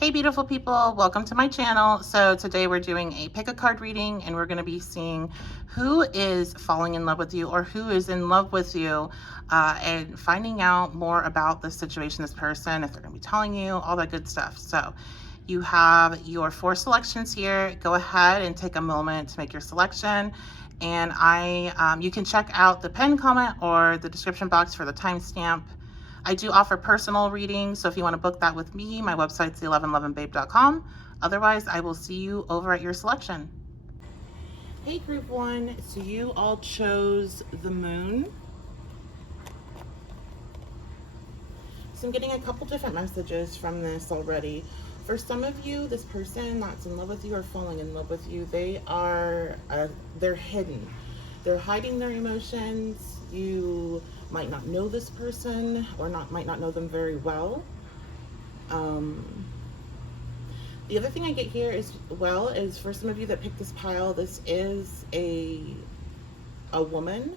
Hey beautiful people, welcome to my channel. So today we're doing a pick a card reading and we're going to be seeing who is falling in love with you or who is in love with you, and finding out more about the situation, this person, if they're going to be telling you, all that good stuff. So you have your 4 selections here. Go ahead and take a moment to make your selection. And you can check out the pinned comment or the description box for the timestamp. I do offer personal readings, so if you want to book that with me, my website's the1111babe.com. Otherwise, I will see you over at your selection. Hey group 1, so you all chose the moon. So I'm getting a couple different messages from this already. For some of you, this person that's in love with you or falling in love with you, they're hidden. They're hiding their emotions. You might not know this person or might not know them very well. The other thing I get here is for some of you that picked this pile, this is a woman.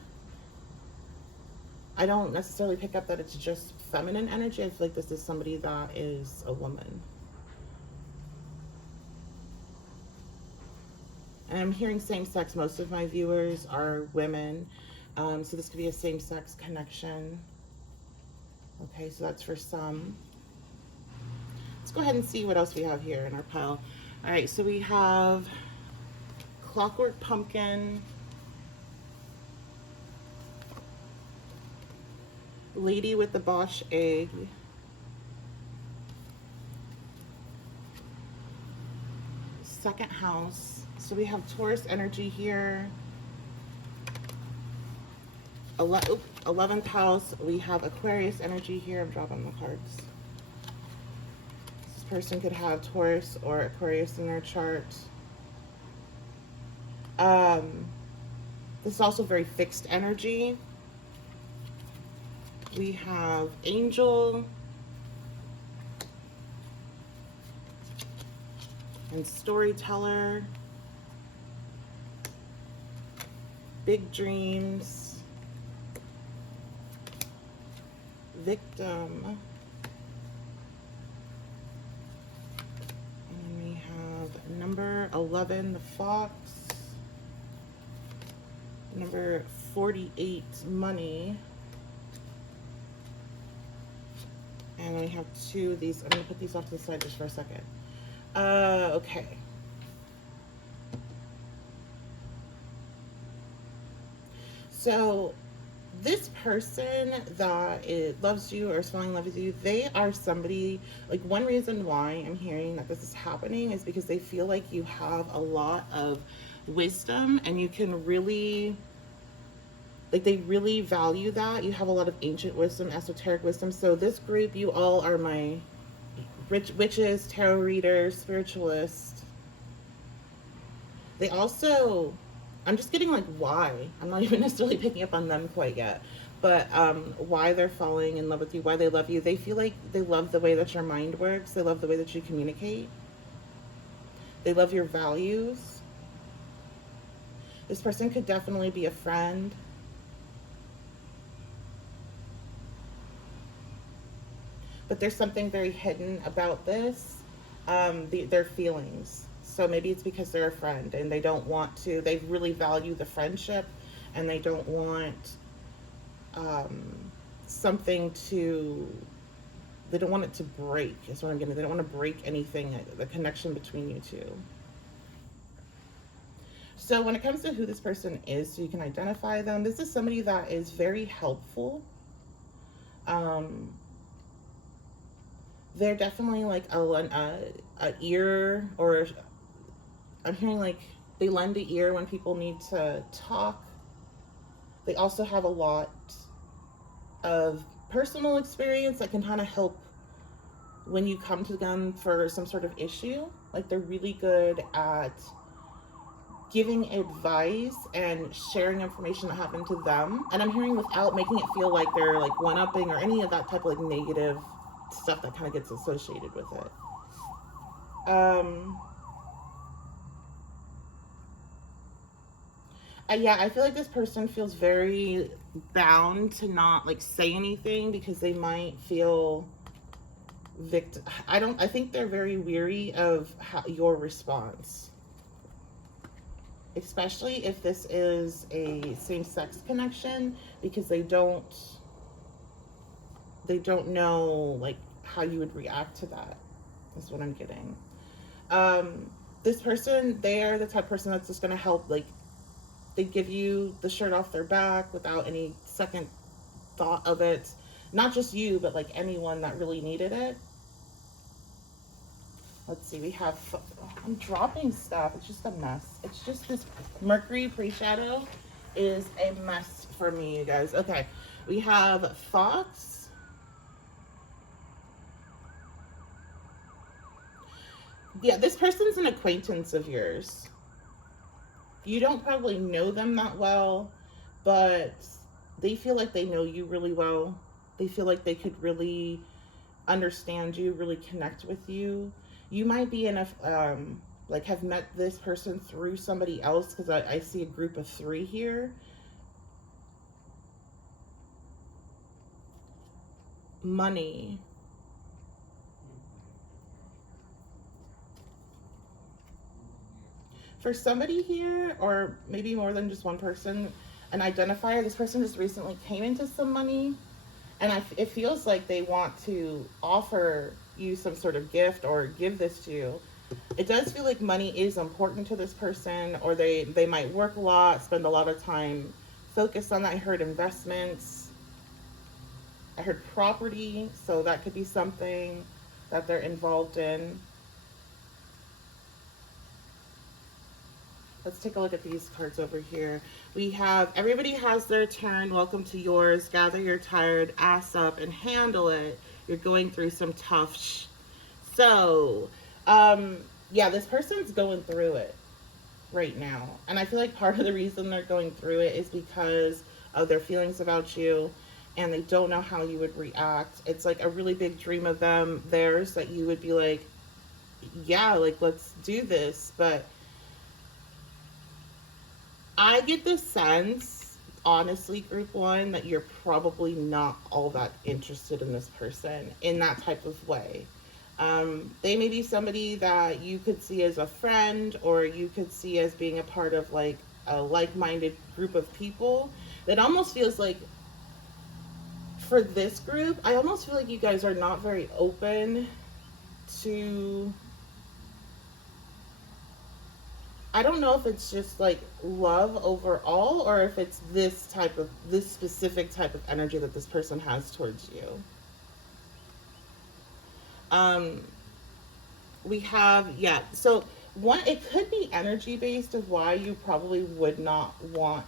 I don't necessarily pick up that it's just feminine energy. I feel like this is somebody that is a woman. And I'm hearing same-sex. Most of my viewers are women. So this could be a same-sex connection. Okay, so that's for some. Let's go ahead and see what else we have here in our pile. All right, so we have Clockwork Pumpkin, Lady with the Bosch Egg, Second House. So we have Taurus energy here. 11th house, we have Aquarius energy here. I'm dropping the cards. This person could have Taurus or Aquarius in their chart. This is also very fixed energy. We have Angel and Storyteller, Big Dreams, Victim, and then we have number 11, the Fox, number 48, Money, and we have 2 of these. I'm going to put these off to the side just for a second. Okay. So this person that loves you or is falling in love with you, they are somebody, like, one reason why I'm hearing that this is happening is because they feel like you have a lot of wisdom and you can really, like, they really value that. You have a lot of ancient wisdom, esoteric wisdom. So this group, you all are my witches, tarot readers, spiritualists. They also, I'm just getting like why. I'm not even necessarily picking up on them quite yet. But why they're falling in love with you, why they love you. They feel like they love the way that your mind works. They love the way that you communicate. They love your values. This person could definitely be a friend. But there's something very hidden about this, their feelings. So maybe it's because they're a friend and they don't want to, they really value the friendship and they don't want something to, they don't want it to break, is what I'm getting. They don't want to break anything, the connection between you two. So when it comes to who this person is, so you can identify them, this is somebody that is very helpful. They're definitely like a ear, or I'm hearing like they lend an ear when people need to talk. They also have a lot of personal experience that can kind of help when you come to them for some sort of issue. Like, they're really good at giving advice and sharing information that happened to them. And I'm hearing without making it feel like they're like one-upping or any of that type of like negative stuff that kind of gets associated with it. Yeah, I feel like this person feels very bound to not like say anything because they might feel I think they're very weary of your response, especially if this is a same-sex connection, because they don't know like how you would react to that. Is what I'm getting. um this person, they're the type of person that's just going to help, like they give you the shirt off their back without any second thought of it. Not just you, but like anyone that really needed it. Let's see, we have, I'm dropping stuff. It's just a mess. It's just this Mercury pre-shadow is a mess for me, you guys. Okay, we have Fox. Yeah, this person's an acquaintance of yours. You don't probably know them that well, but they feel like they know you really well. They feel like they could really understand you, really connect with you. You might be in a like have met this person through somebody else, because I see a group of 3 here. Money. For somebody here, or maybe more than just one person, an identifier, this person just recently came into some money, and it feels like they want to offer you some sort of gift or give this to you. It does feel like money is important to this person, or they might work a lot, spend a lot of time focused on that. I heard investments. I heard property, so that could be something that they're involved in. Let's take a look at these cards over here. We have, everybody has their turn. Welcome to yours. Gather your tired ass up and handle it. You're going through some tough So, yeah, this person's going through it right now. And I feel like part of the reason they're going through it is because of their feelings about you, and they don't know how you would react. It's like a really big dream of theirs, that you would be like, yeah, like, let's do this. But I get the sense, honestly, group 1, that you're probably not all that interested in this person in that type of way. They may be somebody that you could see as a friend, or you could see as being a part of like a like-minded group of people. That almost feels like, for this group, I almost feel like you guys are not very open to, I don't know if it's just like love overall, or if it's this specific type of energy that this person has towards you. We have, yeah, so it could be energy based of why you probably would not want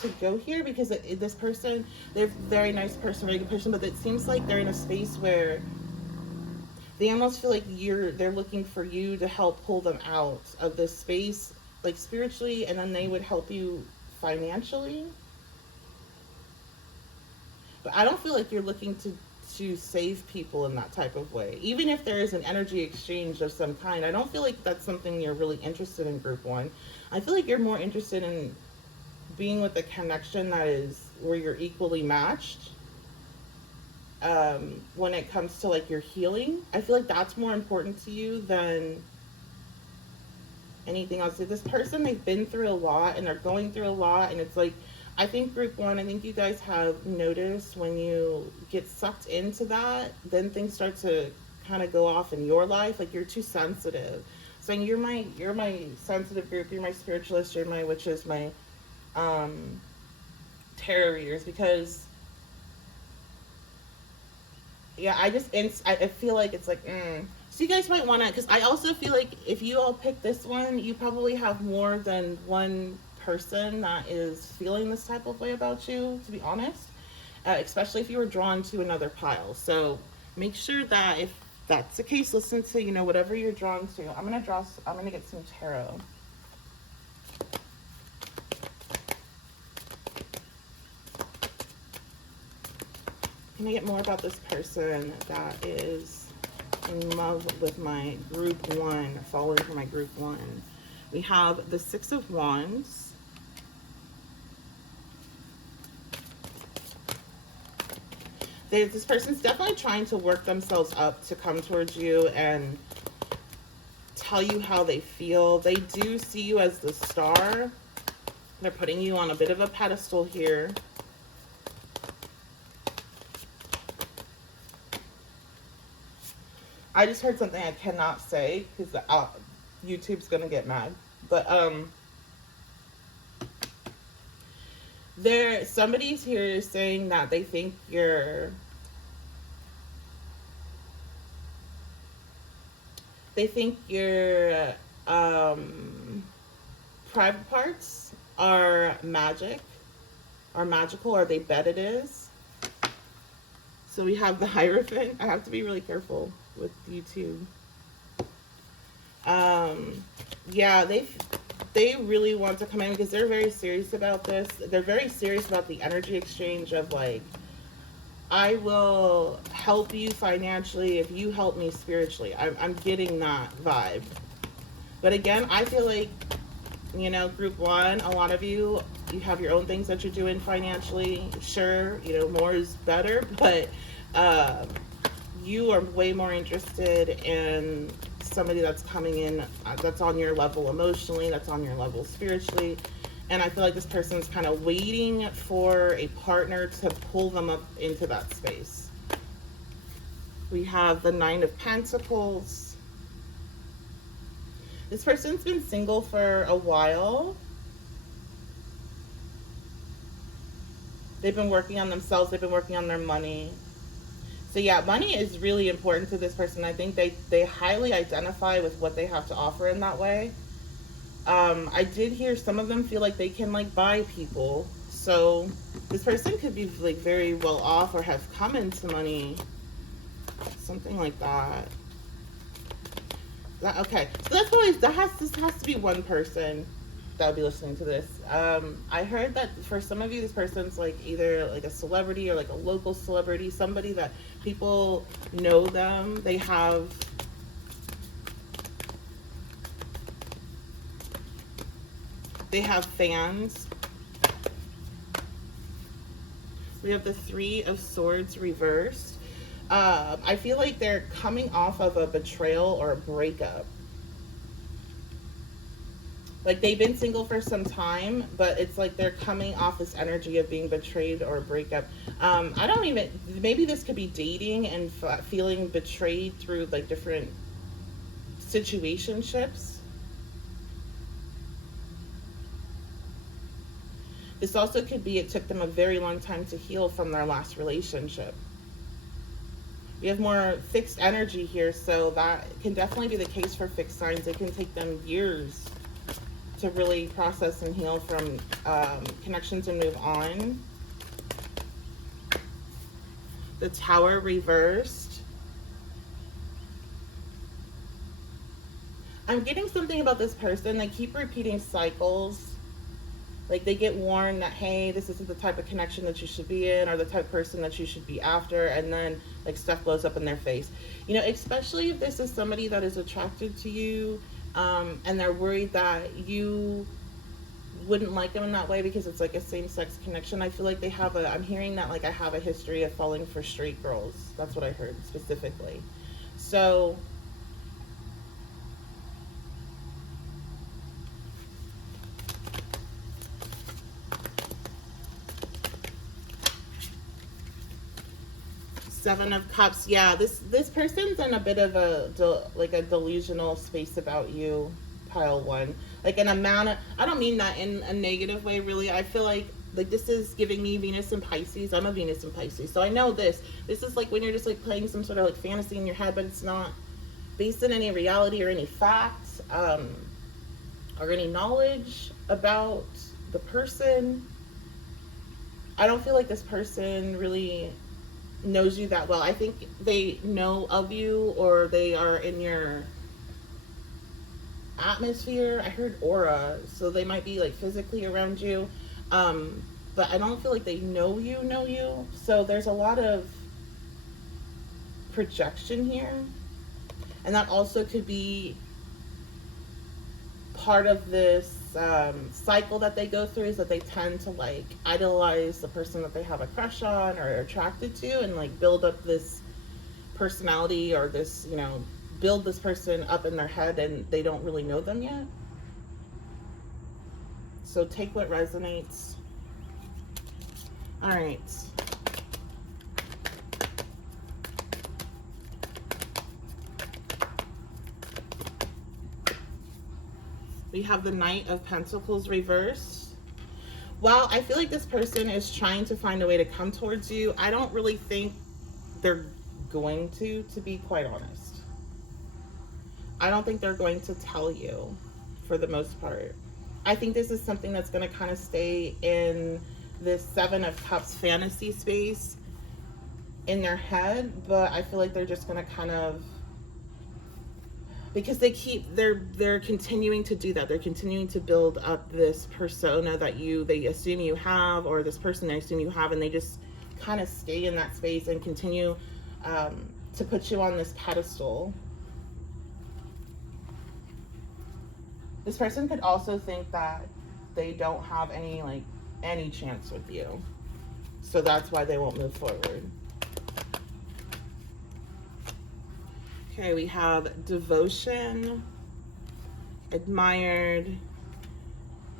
to go here, because this person, they're a very nice person, very good person, but it seems like they're in a space where they almost feel like they're looking for you to help pull them out of this space, like spiritually, and then they would help you financially. But I don't feel like you're looking to save people in that type of way. Even if there is an energy exchange of some kind, I don't feel like that's something you're really interested in, group 1. I feel like you're more interested in being with a connection that is where you're equally matched. When it comes to like your healing, I feel like that's more important to you than anything else. This person, they've been through a lot, and they're going through a lot, and it's like, I think group 1, I think you guys have noticed when you get sucked into that, then things start to kind of go off in your life. Like, you're too sensitive. Saying you're my sensitive group, you're my spiritualist, you're my witches, my tarot readers, because yeah, I feel like it's like, So you guys might want to, because I also feel like if you all pick this one, you probably have more than one person that is feeling this type of way about you, to be honest, especially if you were drawn to another pile. So make sure that if that's the case, listen to, whatever you're drawn to. I'm going to get some tarot. Can I get more about this person that is in love with my group 1, falling for my group 1? We have the 6 of Wands. This person's definitely trying to work themselves up to come towards you and tell you how they feel. They do see you as the star. They're putting you on a bit of a pedestal here. I just heard something I cannot say because YouTube's gonna get mad. But somebody's here saying that they think your private parts are magical, or they bet it is. So we have the Hierophant. I have to be really careful with YouTube. Yeah, they really want to come in because they're very serious about this. They're very serious about the energy exchange of like, I will help you financially if you help me spiritually. I'm getting that vibe. But again, I feel like, you know, group one, a lot of you have your own things that you're doing financially. Sure, you know, more is better, but you are way more interested in somebody that's coming in, that's on your level emotionally, that's on your level spiritually. And I feel like this person's kind of waiting for a partner to pull them up into that space. We have the Nine of Pentacles. This person's been single for a while. They've been working on themselves. They've been working on their money. So yeah, money is really important to this person. I think they highly identify with what they have to offer in that way. I did hear some of them feel like they can like buy people. So this person could be like very well off or have come into money. Something like that. Okay, so that's always, this has to be one person that would be listening to this. I heard that for some of you, this person's like either like a celebrity or like a local celebrity, somebody that people know them. They have fans. We have the Three of Swords reversed. I feel like they're coming off of a betrayal or a breakup. Like they've been single for some time, but it's like they're coming off this energy of being betrayed or a breakup. I don't even, maybe this could be dating and feeling betrayed through like different situationships. This also could be it took them a very long time to heal from their last relationship. We have more fixed energy here, so that can definitely be the case for fixed signs. It can take them years to really process and heal from connections and move on. The Tower reversed. I'm getting something about this person. They keep repeating cycles. Like they get warned that, hey, this isn't the type of connection that you should be in or the type of person that you should be after, and then like stuff blows up in their face. You know, especially if this is somebody that is attracted to you, and they're worried that you wouldn't like them in that way because it's like a same-sex connection. I feel like they have I'm hearing that like I have a history of falling for straight girls. That's what I heard specifically. So Seven of Cups. Yeah, this person's in a bit of a delusional space about you, pile one. Like an amount of, I don't mean that in a negative way, really. I feel like this is giving me Venus and Pisces. I'm a Venus and Pisces, so I know this is like when you're just like playing some sort of like fantasy in your head, but it's not based in any reality or any facts, or any knowledge about the person. I don't feel like this person really knows you that well. I think they know of you, or they are in your atmosphere. I heard aura, so they might be like physically around you, but I don't feel like they know you. So there's a lot of projection here, and that also could be part of this cycle that they go through is that they tend to like idolize the person that they have a crush on or are attracted to, and like build up this personality, or this, you know, build this person up in their head, and they don't really know them yet. So take what resonates. All right. We have the Knight of Pentacles reversed. While I feel like this person is trying to find a way to come towards you, I don't really think they're going to be quite honest. I don't think they're going to tell you for the most part. I think this is something that's going to kind of stay in this Seven of Cups fantasy space in their head, but I feel like they're just going to kind of, because they're continuing to do that. They're continuing to build up this persona that they assume you have, or this person they assume you have, and they just kind of stay in that space and continue to put you on this pedestal. This person could also think that they don't have any chance with you, so that's why they won't move forward. Okay, we have devotion, admired,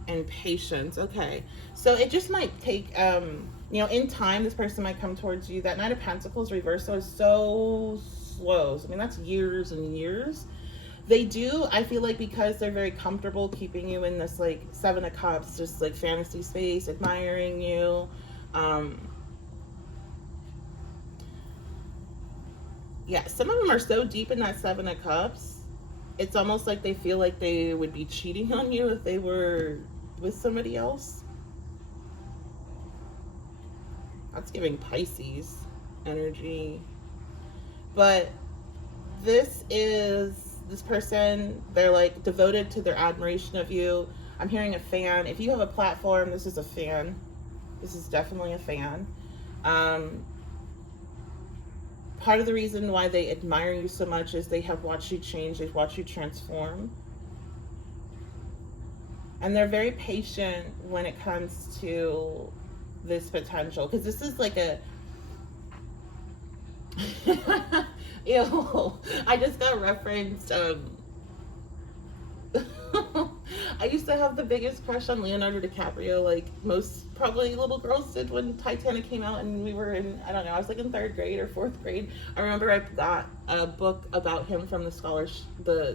and patience. Okay, so it just might take, you know, in time, this person might come towards you. That Knight of Pentacles reversal is so slow. I mean, that's years and years. They do, I feel like, because they're very comfortable keeping you in this like Seven of Cups, just like fantasy space, admiring you. Yeah, some of them are so deep in that Seven of Cups, it's almost like they feel like they would be cheating on you if they were with somebody else. That's giving Pisces energy. But this person, they're like devoted to their admiration of you. I'm hearing a fan. If you have a platform, this is a fan. This is definitely a fan. Part of the reason why they admire you so much is they have watched you change, they've watched you transform. And they're very patient when it comes to this potential. Because this is like a... Ew, I just got referenced. I used to have the biggest crush on Leonardo DiCaprio, like most probably little girls did when Titanic came out, and we were in, I don't know, I was like in 3rd grade or 4th grade. I remember I got a book about him from the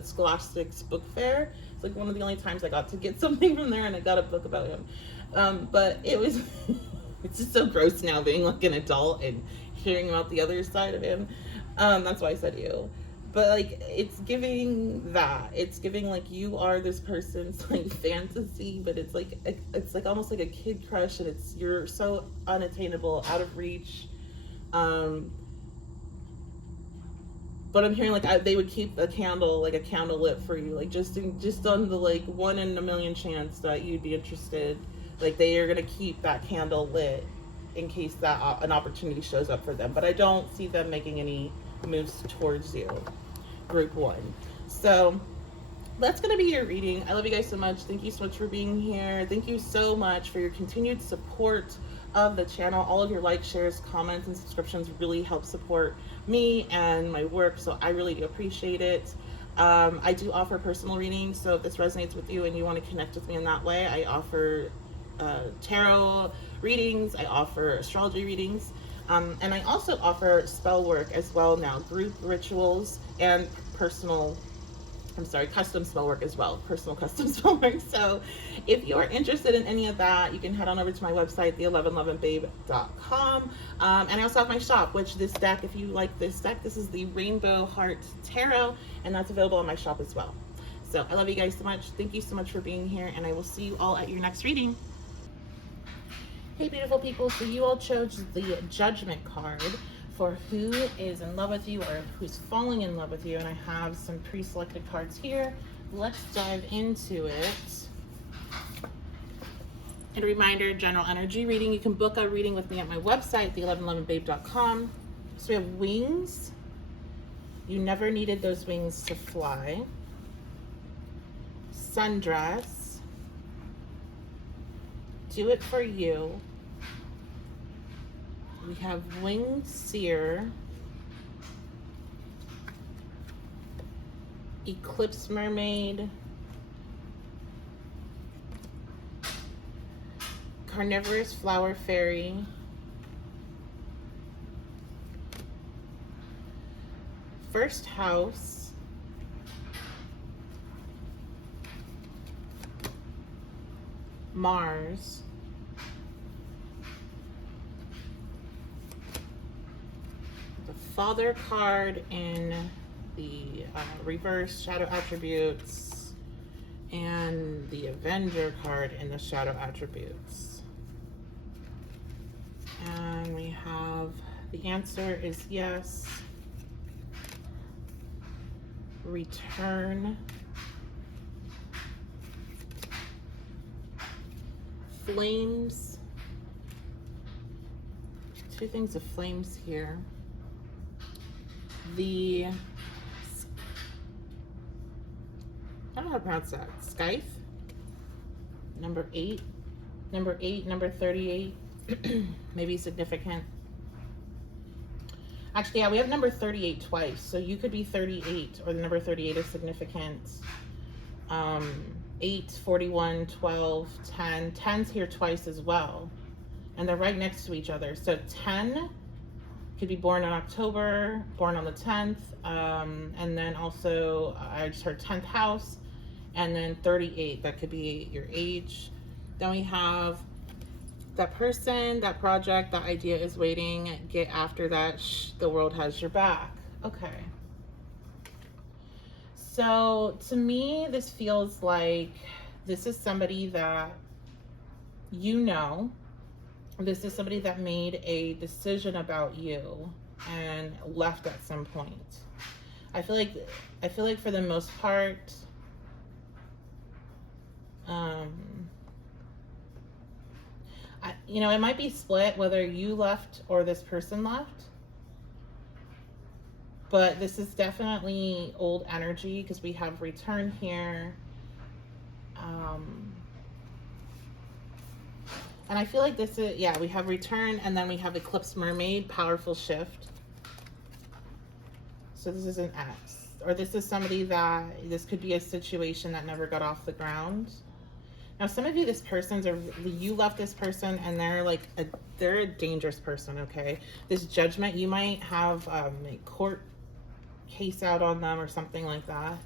Scholastics book fair. It's like one of the only times I got to get something from there, and I got a book about him. But it was, it's just so gross now being like an adult and hearing about the other side of him. That's why I said ew. But like, it's giving that. It's giving like you are this person's like fantasy, but it's like almost like a kid crush, and you're so unattainable, out of reach. But I'm hearing like they would keep a candle lit for you, like just on the like 1 in a million chance that you'd be interested. Like they are gonna keep that candle lit in case that an opportunity shows up for them. But I don't see them making any moves towards you, group 1. So that's going to be your reading. I love you guys so much. Thank you so much for being here. Thank you so much for your continued support of the channel. All of your likes, shares, comments, and subscriptions really help support me and my work, so I really do appreciate it. I do offer personal readings, so if this resonates with you and you want to connect with me in that way, I offer tarot readings, I offer astrology readings. And I also offer spell work as well now, group rituals and custom spell work as well, personal custom spell work. So if you're interested in any of that, you can head on over to my website, the1111babe.com. And I also have my shop, which this deck, if you like this deck, this is the Rainbow Heart Tarot, and that's available on my shop as well. So I love you guys so much. Thank you so much for being here, and I will see you all at your next reading. Hey beautiful people, so you all chose the Judgment card for who is in love with you or who's falling in love with you, and I have some pre-selected cards here. Let's dive into it. And a reminder, general energy reading. You can book a reading with me at my website, the1111babe.com. So we have wings. You never needed those wings to fly. Sundress, Do It For You. We have Winged Seer, Eclipse Mermaid, Carnivorous Flower Fairy, First House, Mars, the Father card in the reverse shadow attributes, and the Avenger card in the shadow attributes. And we have the answer is yes. Return. Flames. Two things of flames here. The, I don't know how to pronounce that. Scythe. Number 8. Number 8, number 38. Maybe significant. Actually, yeah, we have number 38 twice. So you could be 38, or the number 38 is significant. 8, 41, 12, 10. 10's here twice as well. And they're right next to each other. So 10 could be born in October, born on the 10th. And then also, I just heard 10th house. And then 38, that could be your age. Then we have that person, that project, that idea is waiting. Get after that. The world has your back. Okay. So to me, this feels like this is somebody that you know. This is somebody that made a decision about you and left at some point. I feel like for the most part, you know, it might be split whether you left or this person left. But this is definitely old energy because we have return here. And I feel like this is, yeah, we have return and then we have Eclipse Mermaid, powerful shift. So this is an X. Or this is somebody that, this could be a situation that never got off the ground. Now, some of you, this person's, you left this person and they're like, they're a dangerous person, okay? This judgment, you might have a court case out on them or something like that.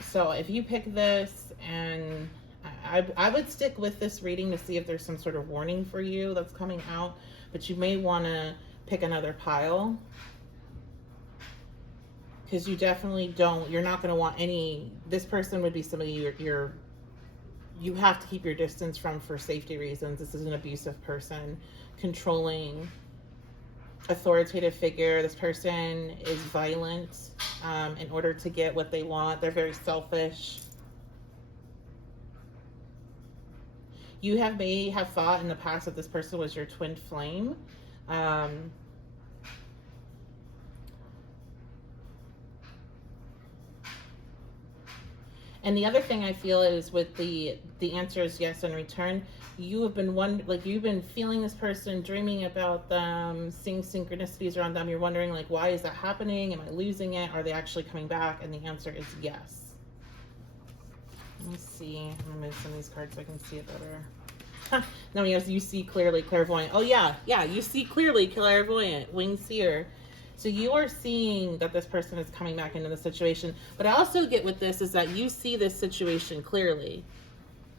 So if you pick this, and I would stick with this reading to see if there's some sort of warning for you that's coming out, but you may want to pick another pile. Because you definitely don't, you're not going to want any, this person would be somebody you have to keep your distance from for safety reasons. This is an abusive person, controlling, authoritative figure. This person is violent in order to get what they want. They're very selfish. You may have thought in the past that this person was your twin flame. And the other thing I feel is with the answer is yes in return, you have been you've been feeling this person, dreaming about them, seeing synchronicities around them. You're wondering like, why is that happening? Am I losing it? Are they actually coming back? And the answer is yes. Let me see. I'm gonna move some of these cards so I can see it better. No, yes, you see clearly, clairvoyant. Oh yeah, you see clearly, clairvoyant, winged seer. So you are seeing that this person is coming back into the situation. But I also get with this is that you see this situation clearly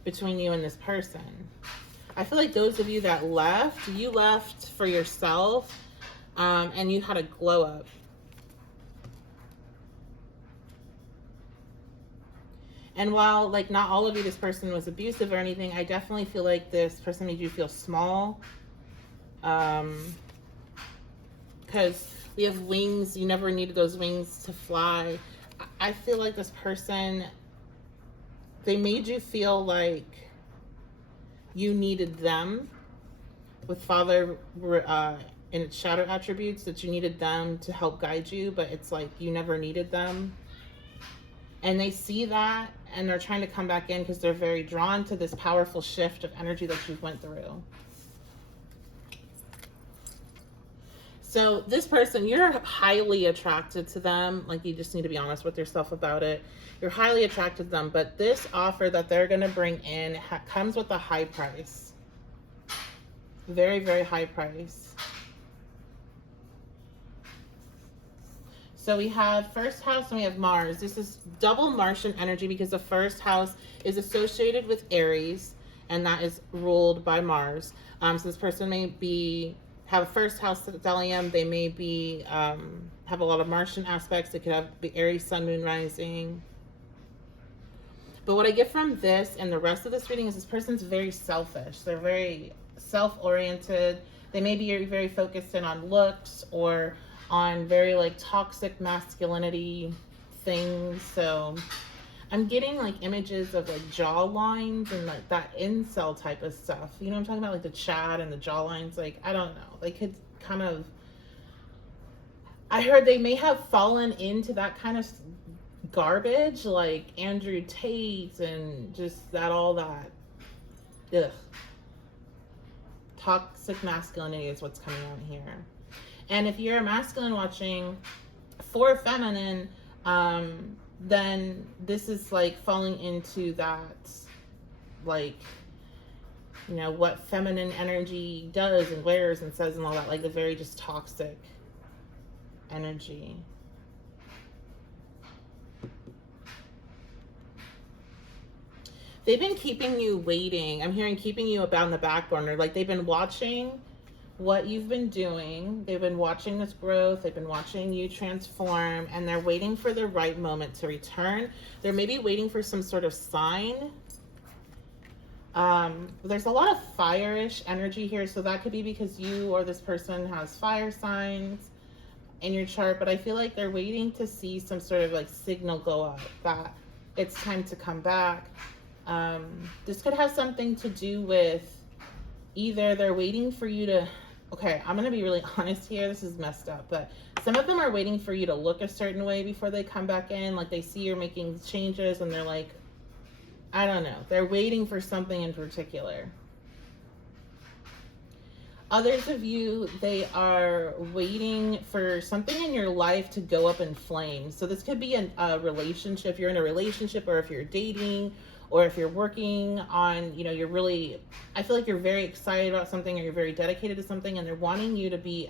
between you and this person. I feel like those of you that left, you left for yourself, and you had a glow up. And while like not all of you, this person was abusive or anything, I definitely feel like this person made you feel small. Because we have wings, you never needed those wings to fly. I feel like this person, they made you feel like you needed them. With Father in its shadow attributes, that you needed them to help guide you, but it's like you never needed them. And they see that and they're trying to come back in because they're very drawn to this powerful shift of energy that you've went through. So this person, you're highly attracted to them. Like, you just need to be honest with yourself about it. You're highly attracted to them, but this offer that they're going to bring in comes with a high price. Very, very high price. So we have first house and we have Mars. This is double Martian energy because the first house is associated with Aries, and that is ruled by Mars. So this person may have a first house stellium. They may be have a lot of Martian aspects. They could have the Aries sun, moon, rising. But what I get from this and the rest of this reading is this person's very selfish. They're very self-oriented. They may be very focused in on looks or on very like toxic masculinity things. So I'm getting like images of like jaw lines and like that incel type of stuff. You know what I'm talking about? Like the Chad and the jaw lines. Like, I don't know. They could kind of, I heard they may have fallen into that kind of garbage, like Andrew Tate and just that, all that. Ugh. Toxic masculinity is what's coming out here. And if you're a masculine watching for feminine, then this is like falling into that, like, you know, what feminine energy does and wears and says and all that, like the very just toxic energy. They've been keeping you waiting. I'm hearing keeping you about in the back burner. Like, they've been watching what you've been doing. They've been watching this growth. They've been watching you transform, and they're waiting for the right moment to return. They're maybe waiting for some sort of sign. There's a lot of fire-ish energy here, so that could be because you or this person has fire signs in your chart, but I feel like they're waiting to see some sort of like signal go up that it's time to come back. This could have something to do with either they're waiting for you to, okay, I'm going to be really honest here. This is messed up, but some of them are waiting for you to look a certain way before they come back in. Like, they see you're making changes and they're like, I don't know. They're waiting for something in particular. Others of you, they are waiting for something in your life to go up in flames. So this could be a relationship. If you're in a relationship, or if you're dating, or if you're working on, you know, you're really, I feel like you're very excited about something, or you're very dedicated to something, and they're wanting you to be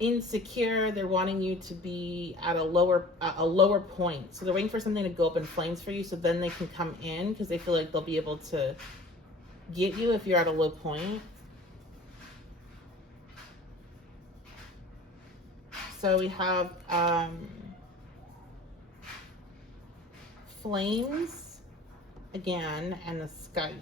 insecure. They're wanting you to be at a lower point. So they're waiting for something to go up in flames for you, so then they can come in because they feel like they'll be able to get you if you're at a low point. So we have flames again, and the scythe.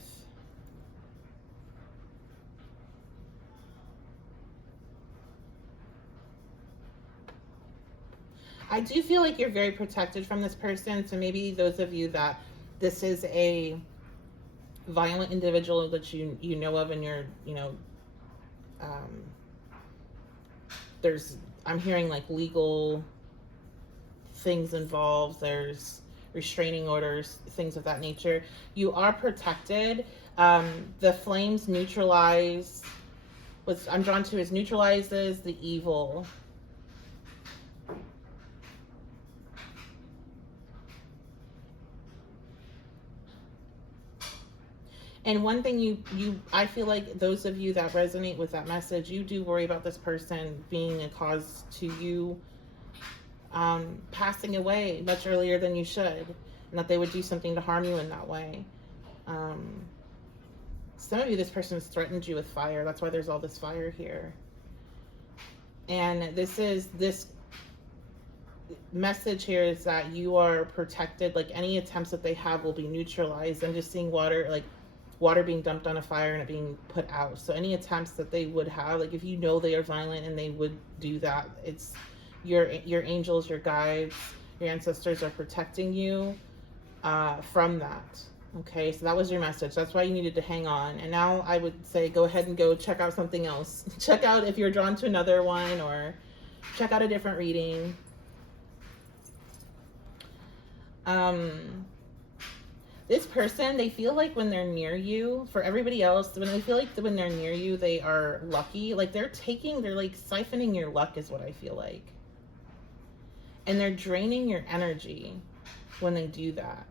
I do feel like you're very protected from this person. So maybe those of you that this is a violent individual that you know of, and you're, you know, I'm hearing like legal things involved. There's restraining orders, things of that nature. You are protected. The flames neutralize, what I'm drawn to is neutralizes the evil. And one thing I feel like those of you that resonate with that message, you do worry about this person being a cause to you passing away much earlier than you should, and that they would do something to harm you in that way. Some of you, this person has threatened you with fire. That's why there's all this fire here. And this message here is that you are protected. Like, any attempts that they have will be neutralized. I'm just seeing water being dumped on a fire and it being put out. So any attempts that they would have, like if you know they are violent and they would do that, it's your angels, your guides, your ancestors are protecting you from that. Okay, so that was your message. That's why you needed to hang on. And now I would say go ahead and go check out something else. Check out if you're drawn to another one, or check out a different reading. This person, they feel like when they're near you, for everybody else, when they feel like when they're near you, they are lucky. Like they're like siphoning your luck is what I feel like. And they're draining your energy when they do that.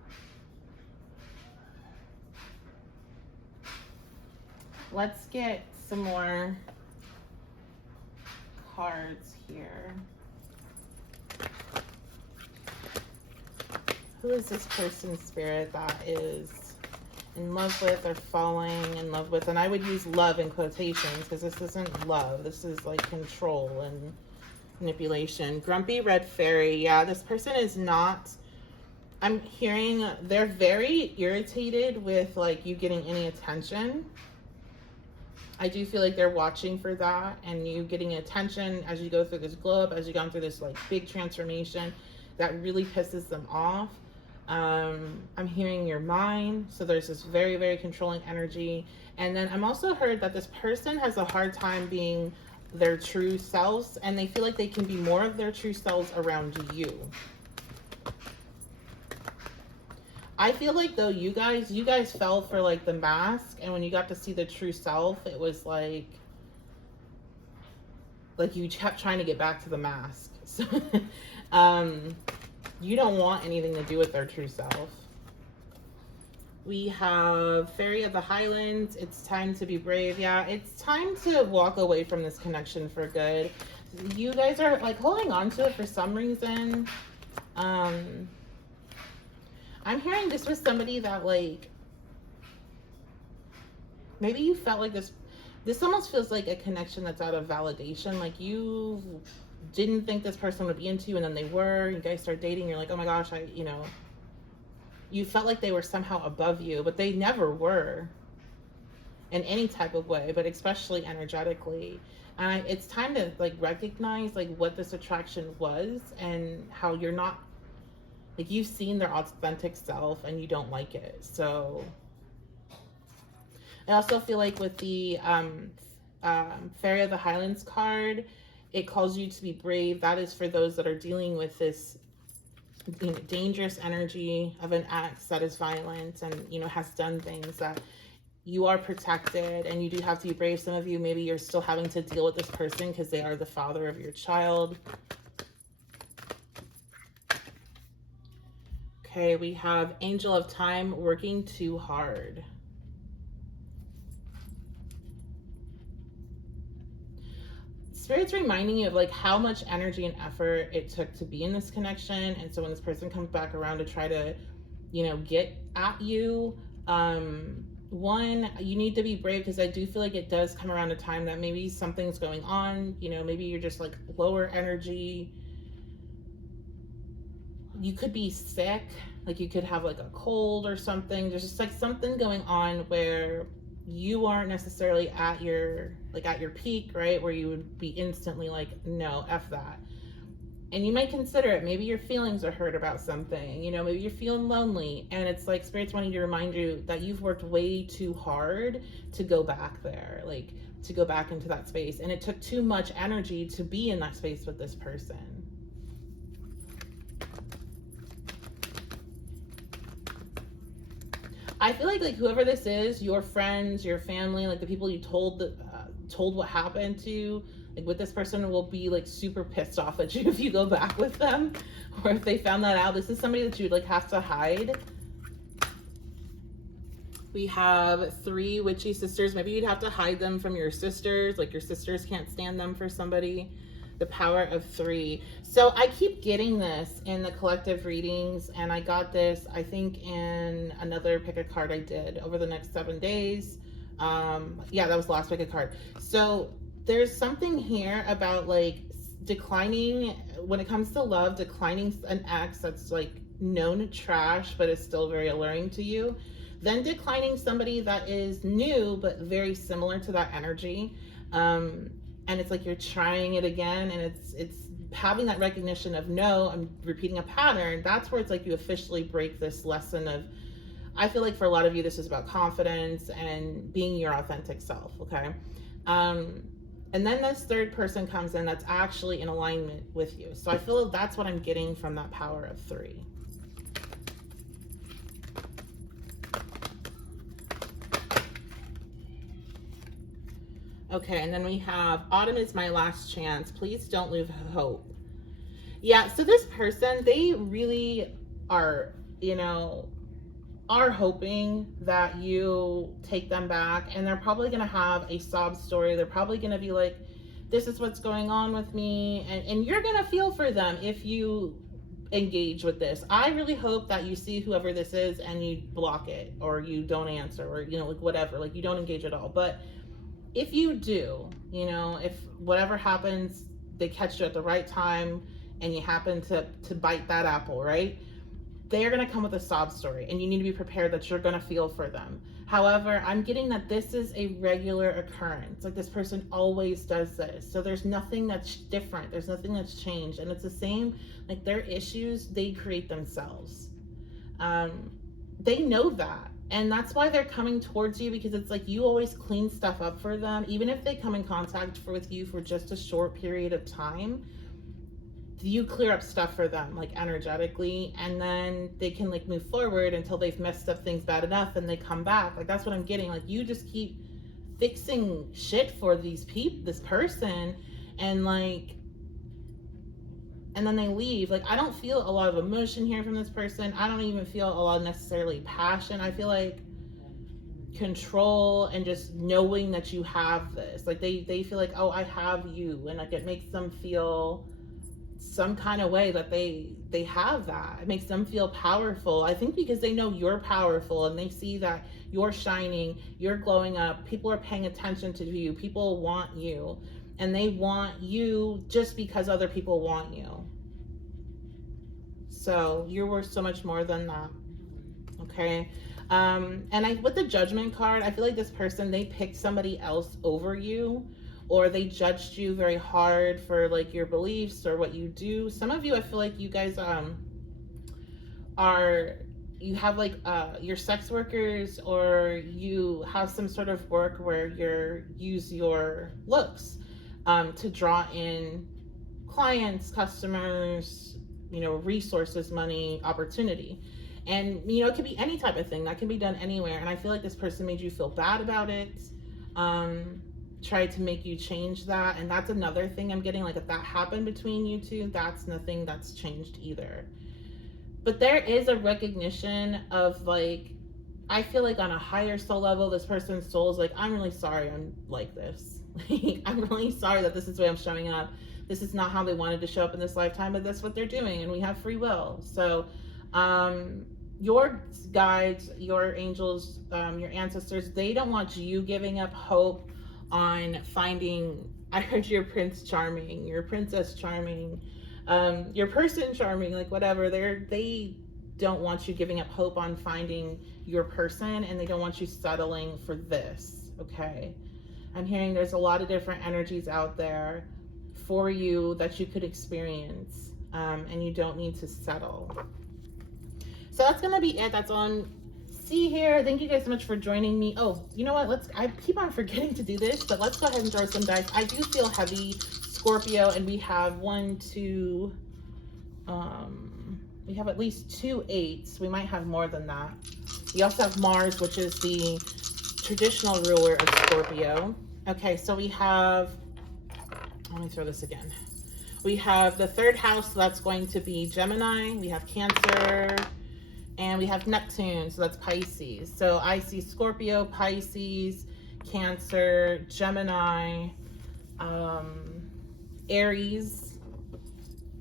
Let's get some more cards here. Who is this person's spirit that is in love with or falling in love with? And I would use love in quotations because this isn't love. This is like control and manipulation. Grumpy red fairy. Yeah, this person is not, I'm hearing they're very irritated with like you getting any attention. I do feel like they're watching for that and you getting attention as you go through this glow up, as you've gone through this like big transformation. That really pisses them off. I'm hearing your mind, so there's this very, very controlling energy. And then I'm also heard that this person has a hard time being their true selves, and they feel like they can be more of their true selves around you. I feel like though you guys fell for like the mask, and when you got to see the true self, it was like you kept trying to get back to the mask. So you don't want anything to do with their true self. We have Fairy of the Highlands. It's time to be brave. Yeah, it's time to walk away from this connection for good. You guys are like holding on to it for some reason. I'm hearing this was somebody that like, maybe you felt like this almost feels like a connection that's out of validation. Like you didn't think this person would be into you and then they were, you guys start dating, you're like, oh my gosh, you felt like they were somehow above you, but they never were in any type of way, but especially energetically. And it's time to like recognize like what this attraction was and how you're not, like you've seen their authentic self and you don't like it. So I also feel like with the Fairy of the Highlands card, it calls you to be brave. That is for those that are dealing with this dangerous energy of an ex that is violent and has done things. That you are protected and you do have to be brave. Some of you, maybe you're still having to deal with this person because they are the father of your child. Okay, we have Angel of Time, working too hard. Spirit's reminding you of like how much energy and effort it took to be in this connection. And so when this person comes back around to try to, get at you, one, you need to be brave, because I do feel like it does come around a time that maybe something's going on, maybe you're just like lower energy. You could be sick, like you could have like a cold or something. There's just like something going on where you aren't necessarily at your peak, right? Where you would be instantly like, no, F that. And you might consider it. Maybe your feelings are hurt about something, maybe you're feeling lonely. And it's like Spirit's wanting to remind you that you've worked way too hard to go back there, like to go back into that space. And it took too much energy to be in that space with this person. I feel like whoever this is, your friends, your family, like the people you told what happened to, like with this person, will be like super pissed off at you if you go back with them, or if they found that out. This is somebody that you'd like have to hide. We have 3 witchy sisters. Maybe you'd have to hide them from your sisters, like your sisters can't stand them for somebody. The power of 3. So I keep getting this in the collective readings, and I got this, I think, in another pick a card I did over the next 7 days. Yeah, that was the last pick a card. So there's something here about like declining, when it comes to love, declining an ex that's like known trash, but is still very alluring to you. Then declining somebody that is new, but very similar to that energy. And it's like you're trying it again, and it's having that recognition of, no, I'm repeating a pattern. That's where it's like you officially break this lesson of, I feel like for a lot of you, this is about confidence and being your authentic self, okay? And then this third person comes in that's actually in alignment with you. So I feel that's what I'm getting from that power of 3. Okay, and then we have autumn is my last chance. Please don't lose hope. Yeah, so this person, they really are, you know, are hoping that you take them back, and they're probably going to have a sob story. They're probably going to be like, this is what's going on with me, and you're going to feel for them if you engage with this. I really hope that you see whoever this is and you block it, or you don't answer, or, you know, like whatever, like you don't engage at all. But if you do, you know, if whatever happens, they catch you at the right time and you happen to bite that apple, right? They're going to come with a sob story, and you need to be prepared that you're going to feel for them. However, I'm getting that this is a regular occurrence. Like, this person always does this. So there's nothing that's different. There's nothing that's changed. And it's the same, like their issues, they create themselves. They know that. And that's why they're coming towards you, because it's like you always clean stuff up for them. Even if they come in contact with you for just a short period of time, you clear up stuff for them, like energetically, and then they can like move forward until they've messed up things bad enough and they come back. Like, that's what I'm getting. Like, you just keep fixing shit for this person, and like, and then they leave. Like, I don't feel a lot of emotion here from this person. I don't even feel a lot of necessarily passion. I feel like control and just knowing that you have this. Like, they feel like, oh, I have you, and like it makes them feel some kind of way that they have that. It makes them feel powerful. I think because they know you're powerful, and they see that you're shining, you're glowing up, people are paying attention to you, people want you, and they want you just because other people want you. So you're worth so much more than that. Okay. And with the Judgment card, I feel like this person, they picked somebody else over you, or they judged you very hard for like your beliefs or what you do. Some of you, I feel like you guys you have like your sex workers, or you have some sort of work where use your looks to draw in clients, customers, you know, resources, money, opportunity. And, you know, it could be any type of thing that can be done anywhere. And I feel like this person made you feel bad about it. Tried to make you change that. And that's another thing I'm getting, like, if that happened between you two, that's nothing that's changed either. But there is a recognition of, like, I feel like on a higher soul level, this person's soul is like, I'm really sorry I'm like this. I'm really sorry that this is the way I'm showing up. This is not how they wanted to show up in this lifetime, but that's what they're doing, and we have free will. So your guides, your angels, your ancestors, they don't want you giving up hope on finding, I heard your Prince Charming, your Princess Charming, your person charming, like whatever. They don't want you giving up hope on finding your person, and they don't want you settling for this. Okay, I'm hearing there's a lot of different energies out there for you that you could experience, and you don't need to settle. So that's gonna be it. That's on see here. Thank you guys so much for joining me. Oh, you know what, I keep on forgetting to do this, but let's go ahead and throw some dice. I do feel heavy, Scorpio, and we have we have at least 2 8s. We might have more than that. We also have Mars, which is the traditional ruler of Scorpio. Okay, so we have, let me throw this again. We have the 3rd house, so that's going to be Gemini. We have Cancer, and we have Neptune, so that's Pisces. So I see Scorpio, Pisces, Cancer, Gemini, Aries.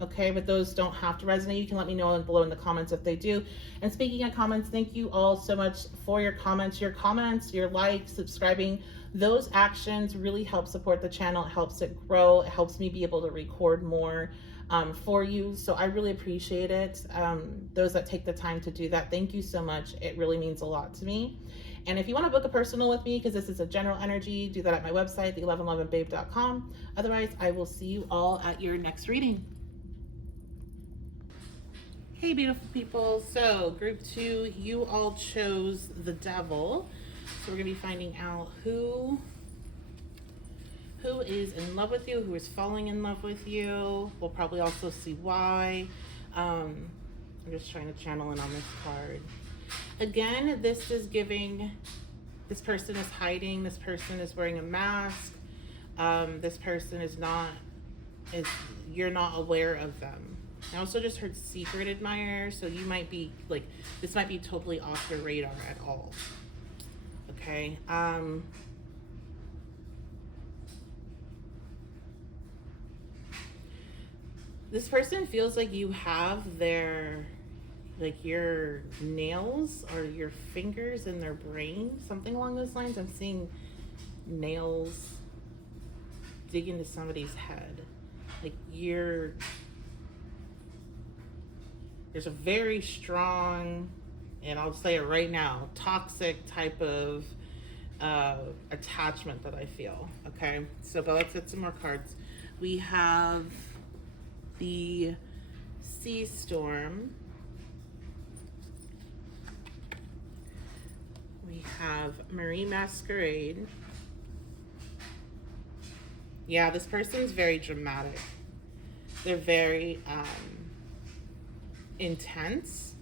Okay, but those don't have to resonate. You can let me know below in the comments if they do. And speaking of comments, thank you all so much for your comments, your likes, subscribing. Those actions really help support the channel. It helps it grow. It helps me be able to record more for you. So I really appreciate it. Those that take the time to do that, thank you so much. It really means a lot to me. And if you want to book a personal with me, because this is a general energy, do that at my website, the1111babe.com. Otherwise, I will see you all at your next reading. Hey, beautiful people. So group 2, you all chose the Devil. So we're going to be finding out who is in love with you, who is falling in love with you. We'll probably also see why. I'm just trying to channel in on this card. Again, this is giving, this person is hiding, this person is wearing a mask. This person is you're not aware of them. I also just heard secret admirer, so you might be like, this might be totally off your radar at all. Okay. This person feels like you have their, like your nails or your fingers in their brain, something along those lines. I'm seeing nails dig into somebody's head. Like there's a very strong, and I'll say it right now, toxic type of attachment that I feel. Okay, but let's get some more cards. We have the Sea Storm. We have Marie Masquerade. Yeah, this person's very dramatic. They're very intense.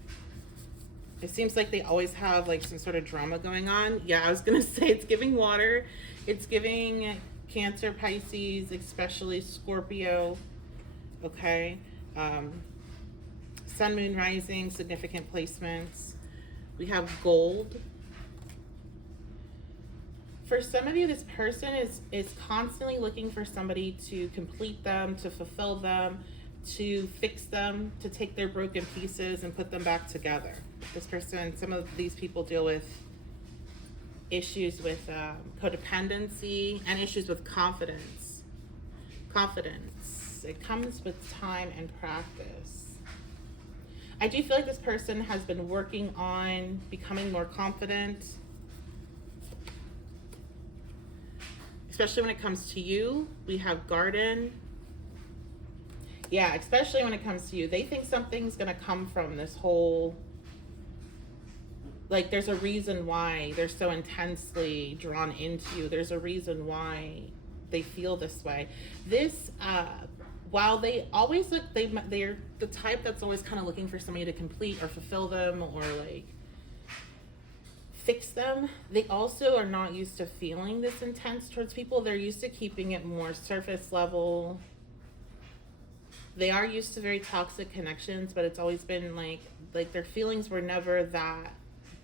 It seems like they always have like some sort of drama going on. Yeah, I was gonna say it's giving water. It's giving Cancer, Pisces, especially Scorpio. Okay. Sun, Moon, Rising, significant placements. We have gold. For some of you, this person is constantly looking for somebody to complete them, to fulfill them, to fix them, to take their broken pieces and put them back together. This person, some of these people deal with issues with codependency and issues with confidence. Confidence. It comes with time and practice. I do feel like this person has been working on becoming more confident, especially when it comes to you. We have Garden. Yeah, especially when it comes to you. They think something's going to come from this whole, like there's a reason why they're so intensely drawn into you. There's a reason why they feel this way. This, while they always look, they're the type that's always kind of looking for somebody to complete or fulfill them or like fix them, they also are not used to feeling this intense towards people. They're used to keeping it more surface level. They are used to very toxic connections, but it's always been like their feelings were never that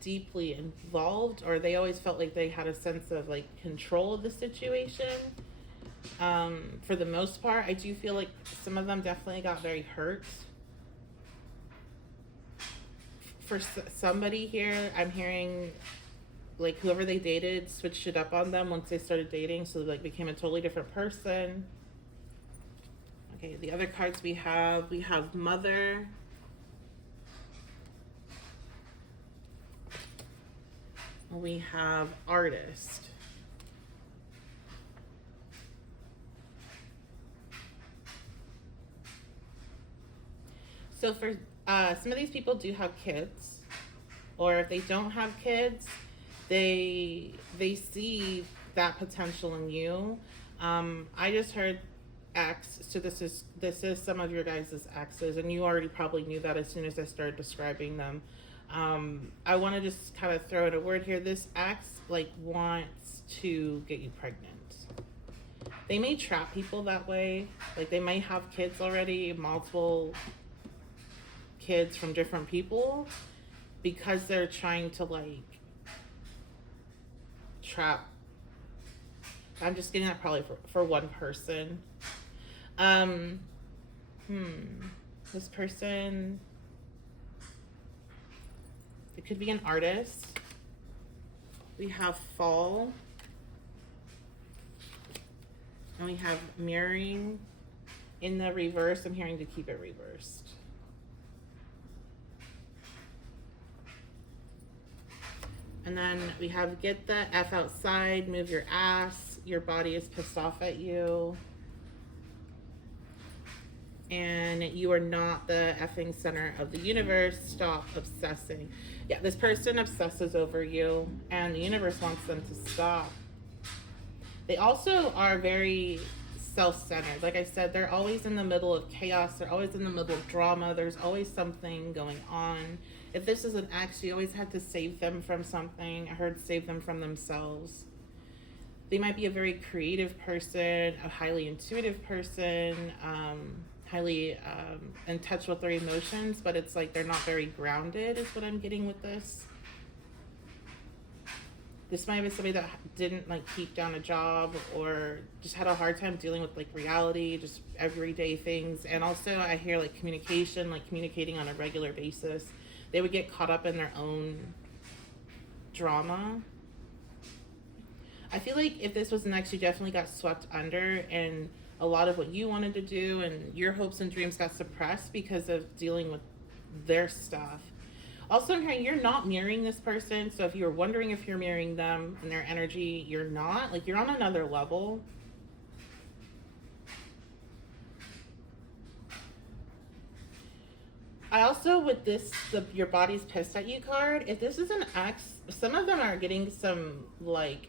deeply involved, or they always felt like they had a sense of like control of the situation. For the most part, I do feel like some of them definitely got very hurt. For somebody here, I'm hearing like whoever they dated switched it up on them once they started dating, so like became a totally different person. Okay, the other cards we have Mother. We have Artist. So for some of these people do have kids, or if they don't have kids, they see that potential in you. I just heard ex, so this is some of your guys' exes, and you already probably knew that as soon as I started describing them. I want to just kind of throw in a word here. This ex like wants to get you pregnant. They may trap people that way. Like they might have kids already, multiple kids from different people, because they're trying to like trap. I'm just getting that probably for one person. This person, it could be an artist. We have Fall. And we have Mirroring in the reverse. I'm hearing to keep it reversed. And then we have Get the F outside, move your ass, your body is pissed off at you. And you are not the effing center of the universe. Stop obsessing. Yeah, this person obsesses over you, and the universe wants them to stop. They also are very self-centered. Like I said, they're always in the middle of chaos. They're always in the middle of drama. There's always something going on. If this is an ex, you always had to save them from something. I heard save them from themselves. They might be a very creative person, a highly intuitive person, highly in touch with their emotions, but it's like they're not very grounded, is what I'm getting with this. This might be somebody that didn't like keep down a job, or just had a hard time dealing with like reality, just everyday things. And also I hear like communication, like communicating on a regular basis. They would get caught up in their own drama. I feel like if this was next, you definitely got swept under, and a lot of what you wanted to do and your hopes and dreams got suppressed because of dealing with their stuff. Also, I'm hearing you're not mirroring this person. So if you're wondering if you're mirroring them and their energy, you're not. Like, you're on another level. I also, with this, your body's pissed at you card, if this is an ex, some of them are getting some, like,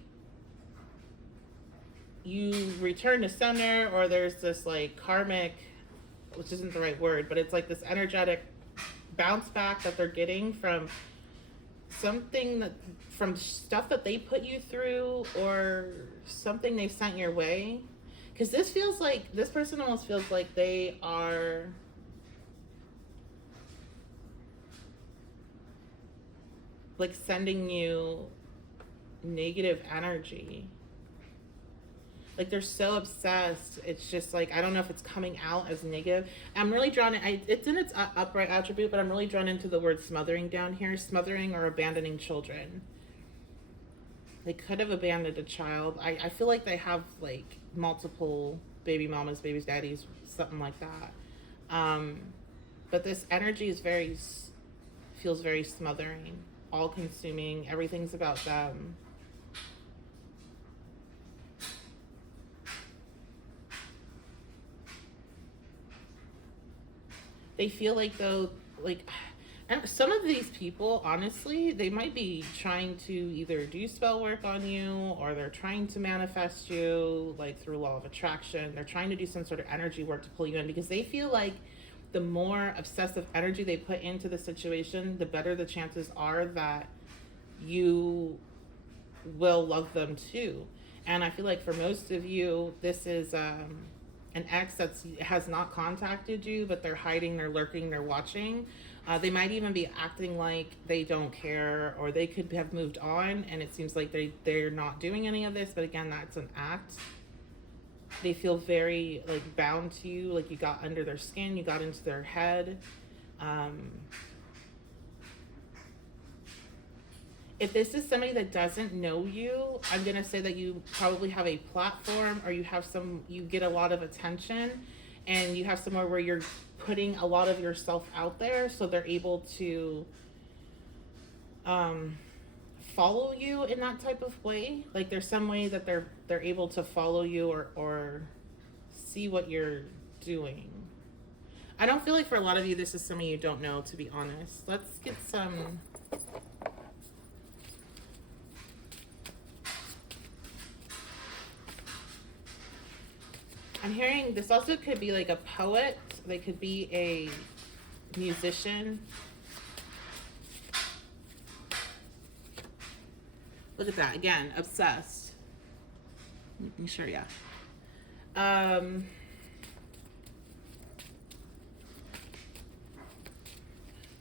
you return to center, or there's this, like, karmic, which isn't the right word, but it's like this energetic bounce back that they're getting from something that, from stuff that they put you through, or something they sent your way. Because this feels like, this person almost feels like they are like sending you negative energy. Like, they're so obsessed. It's just like, I don't know if it's coming out as negative. I'm really drawn in, it's in its upright attribute, but I'm really drawn into the word smothering down here. Smothering or abandoning children. They could have abandoned a child. I feel like they have like multiple baby mamas, baby daddies, something like that. But this energy is feels very smothering, all consuming. Everything's about them. They feel like, though, like, and some of these people, honestly, they might be trying to either do spell work on you, or they're trying to manifest you, like through law of attraction. They're trying to do some sort of energy work to pull you in, because they feel like the more obsessive energy they put into the situation, the better the chances are that you will love them too. And I feel like for most of you, this is an ex that has not contacted you, but they're hiding, they're lurking, they're watching. They might even be acting like they don't care, or they could have moved on, and it seems like they're not doing any of this. But again, that's an act. They feel very like bound to you, like you got under their skin, you got into their head. If this is somebody that doesn't know you, I'm gonna say that you probably have a platform, or you get a lot of attention, and you have somewhere where you're putting a lot of yourself out there, so they're able to follow you in that type of way. Like, there's some way that they're able to follow you, or see what you're doing. I don't feel like for a lot of you this is somebody you don't know, to be honest. Let's get some. I'm hearing this also could be like a poet. They could be a musician. Look at that. Again, obsessed. Making sure, yeah.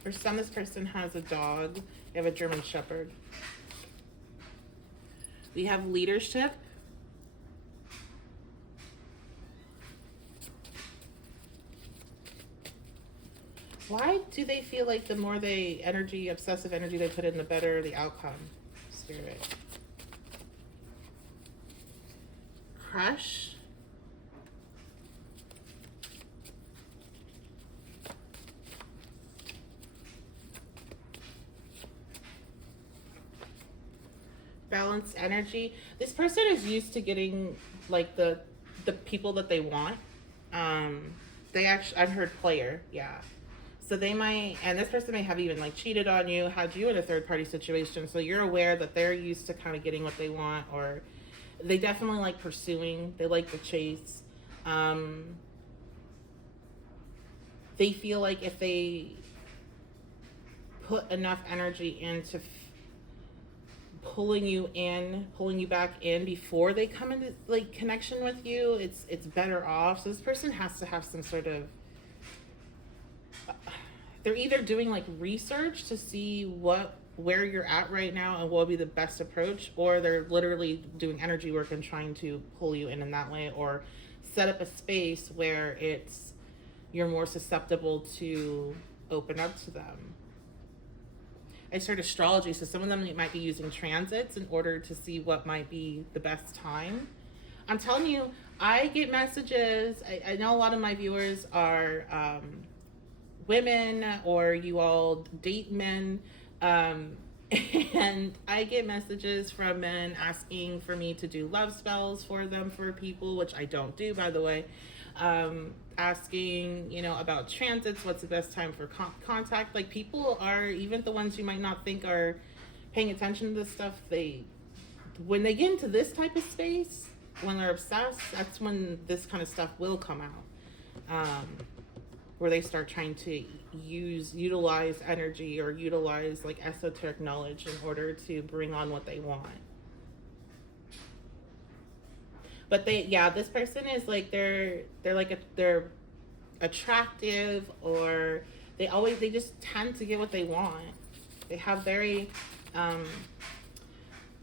For some, this person has a dog. They have a German Shepherd. We have leadership. Why do they feel like the more obsessive energy they put in, the better the outcome? Spirit. Crush. Balanced energy. This person is used to getting like the people that they want. I've heard player, yeah. So they might, and this person may have even like cheated on you, had you in a third party situation. So you're aware that they're used to kind of getting what they want, or they definitely like pursuing. They like the chase. They feel like if they put enough energy into pulling you in, pulling you back in before they come into like connection with you, it's better off. So this person has to have some sort of, they're either doing like research to see where you're at right now and what would be the best approach, or they're literally doing energy work and trying to pull you in that way, or set up a space where it's you're more susceptible to open up to them. I started astrology, so some of them might be using transits in order to see what might be the best time. I'm telling you, I get messages. I know a lot of my viewers are women, or you all date men. And I get messages from men asking for me to do love spells for them, for people, which I don't do, by the way. Asking, about transits, what's the best time for contact. Like, people are, even the ones you might not think are paying attention to this stuff, when they get into this type of space, when they're obsessed, that's when this kind of stuff will come out. Where they start trying to utilize energy or utilize like esoteric knowledge in order to bring on what they want. But this person is like, they're attractive, or they just tend to get what they want. They have very,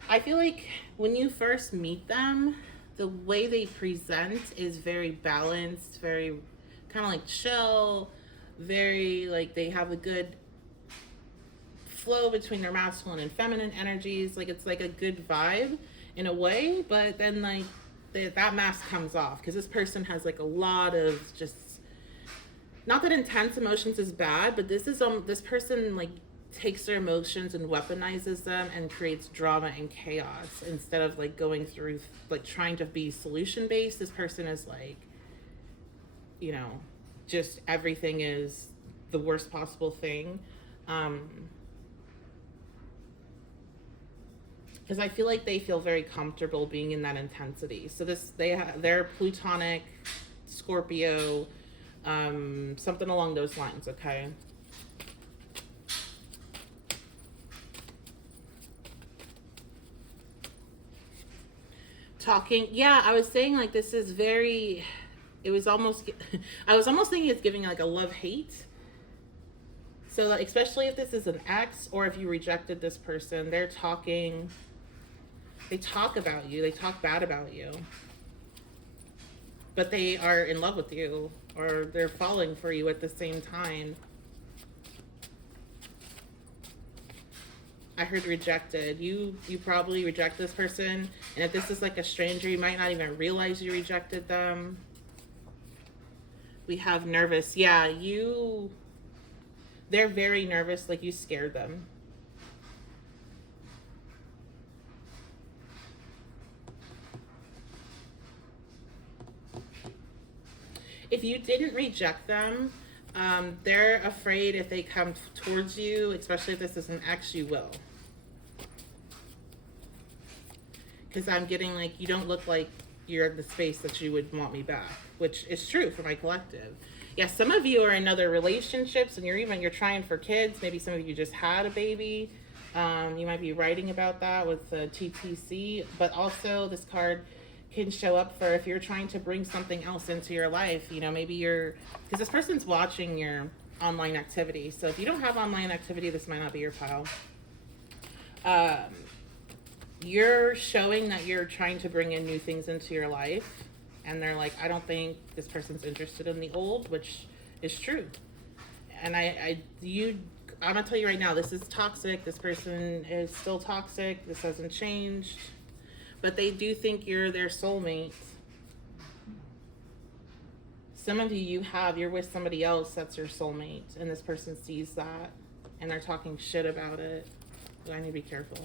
I feel like when you first meet them, the way they present is very balanced, very kind of like chill, very like they have a good flow between their masculine and feminine energies. Like, it's like a good vibe in a way, but then like that mask comes off, because this person has like a lot of, just not that intense emotions is bad, but this person like takes their emotions and weaponizes them and creates drama and chaos instead of like going through, like trying to be solution based. This person is like, just everything is the worst possible thing. Because I feel like they feel very comfortable being in that intensity. So they're Plutonic, Scorpio, something along those lines, okay? Talking, yeah, I was saying like this is very, I was almost thinking it's giving like a love-hate. So like, especially if this is an ex, or if you rejected this person, they talk about you, they talk bad about you, but they are in love with you, or they're falling for you at the same time. I heard rejected. You probably reject this person, and if this is like a stranger, you might not even realize you rejected them. We have nervous. Yeah, they're very nervous, like you scared them. If you didn't reject them, they're afraid if they come towards you, especially if this is an ex, you will. Because I'm getting like, you don't look like you're in the space that you would want me back, which is true for my collective. Yeah, some of you are in other relationships, and you're trying for kids. Maybe some of you just had a baby. You might be writing about that with the TTC, but also this card can show up for if you're trying to bring something else into your life. Maybe because this person's watching your online activity. So if you don't have online activity, this might not be your pile. You're showing that you're trying to bring in new things into your life, and they're like, I don't think this person's interested in the old, which is true. And I'm gonna tell you right now, this is toxic. This person is still toxic. This hasn't changed, but they do think you're their soulmate. Some of you're with somebody else that's your soulmate, and this person sees that, and they're talking shit about it. I need to be careful.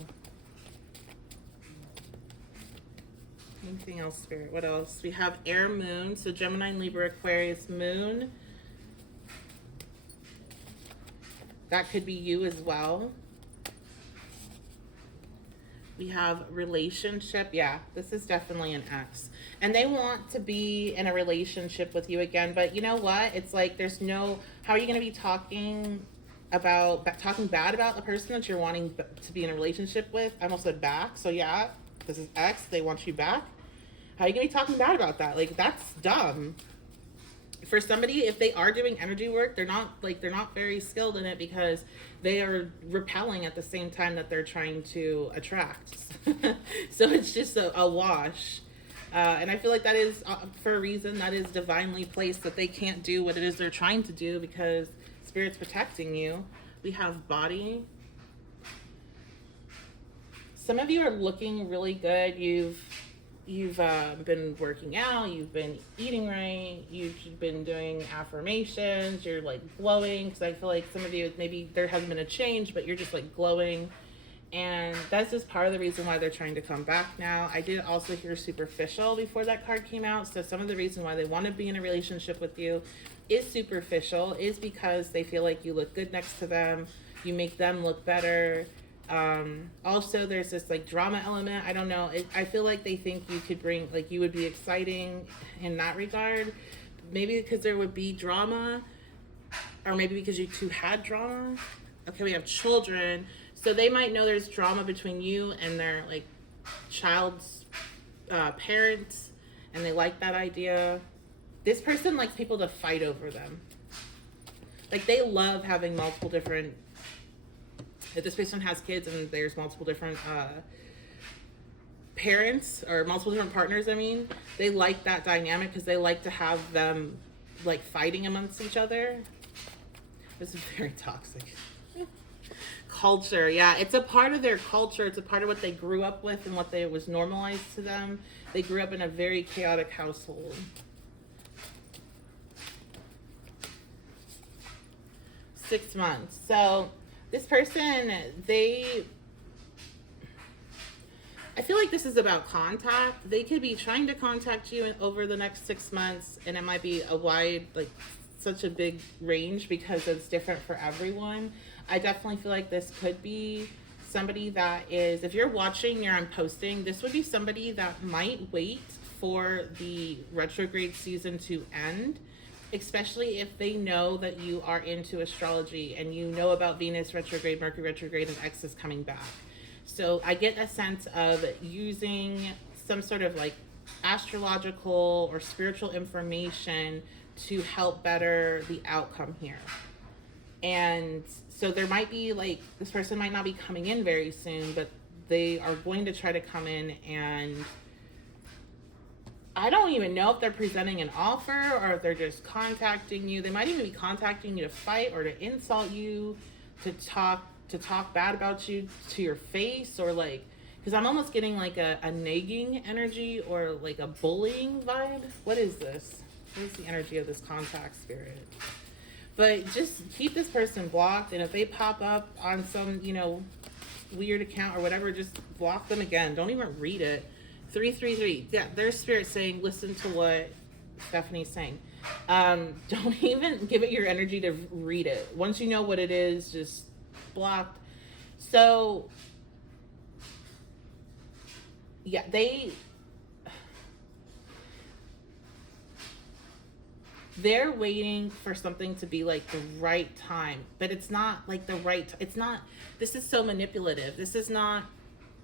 Anything else, Spirit? What else? We have air moon. So Gemini, Libra, Aquarius, moon. That could be you as well. We have relationship. Yeah, this is definitely an ex. And they want to be in a relationship with you again. But you know what? It's like how are you going to be talking about talking bad about the person that you're wanting to be in a relationship with. I almost said back. So yeah, this is X. They want you back. How are you gonna be talking bad about that? Like, that's dumb. For somebody, if they are doing energy work, they're not very skilled in it, because they are repelling at the same time that they're trying to attract. So it's just a wash. And I feel like that is, for a reason, that is divinely placed, that they can't do what it is they're trying to do because Spirit's protecting you. We have body. Some of you are looking really good. You've been working out, you've been eating right, you've been doing affirmations, you're like glowing, because I feel like some of you, maybe there hasn't been a change, but you're just like glowing. And that's just part of the reason why they're trying to come back now. I did also hear superficial before that card came out. So some of the reason why they want to be in a relationship with you is superficial, is because they feel like you look good next to them, you make them look better. Also, there's this like drama element. I don't know. I feel like they think you could bring, like, you would be exciting in that regard. Maybe because there would be drama, or maybe because you two had drama. Okay, we have children. So they might know there's drama between you and their like child's parents, and they like that idea. This person likes people to fight over them. Like, they love having multiple different, if this person has kids and there's multiple different parents, or multiple different partners, I mean, they like that dynamic because they like to have them like fighting amongst each other. This is very toxic. Culture, yeah, it's a part of their culture. It's a part of what they grew up with and what was normalized to them. They grew up in a very chaotic household. 6 months. So this person, I feel like this is about contact. They could be trying to contact you over the next 6 months, and it might be a wide, like, such a big range because it's different for everyone. I definitely feel like this could be somebody that is, if you're watching, I'm posting, this would be somebody that might wait for the retrograde season to end, especially if they know that you are into astrology and you know about Venus retrograde, Mercury retrograde, and X is coming back. So I get a sense of using some sort of like astrological or spiritual information to help better the outcome here. And so there might be like, this person might not be coming in very soon, but they are going to try to come in, and I don't even know if they're presenting an offer or if they're just contacting you. They might even be contacting you to fight or to insult you, to talk bad about you to your face, or like, because I'm almost getting like a nagging energy or like a bullying vibe. What is this? What is the energy of this contact, Spirit? But just keep this person blocked, and if they pop up on some, weird account or whatever, just block them again. Don't even read it. 333. Yeah, there's Spirit saying, listen to what Stephanie's saying. Don't even give it your energy to read it. Once you know what it is, just blocked. So, yeah, they're waiting for something to be like the right time, but it's not like the right, it's not, this is so manipulative. This is not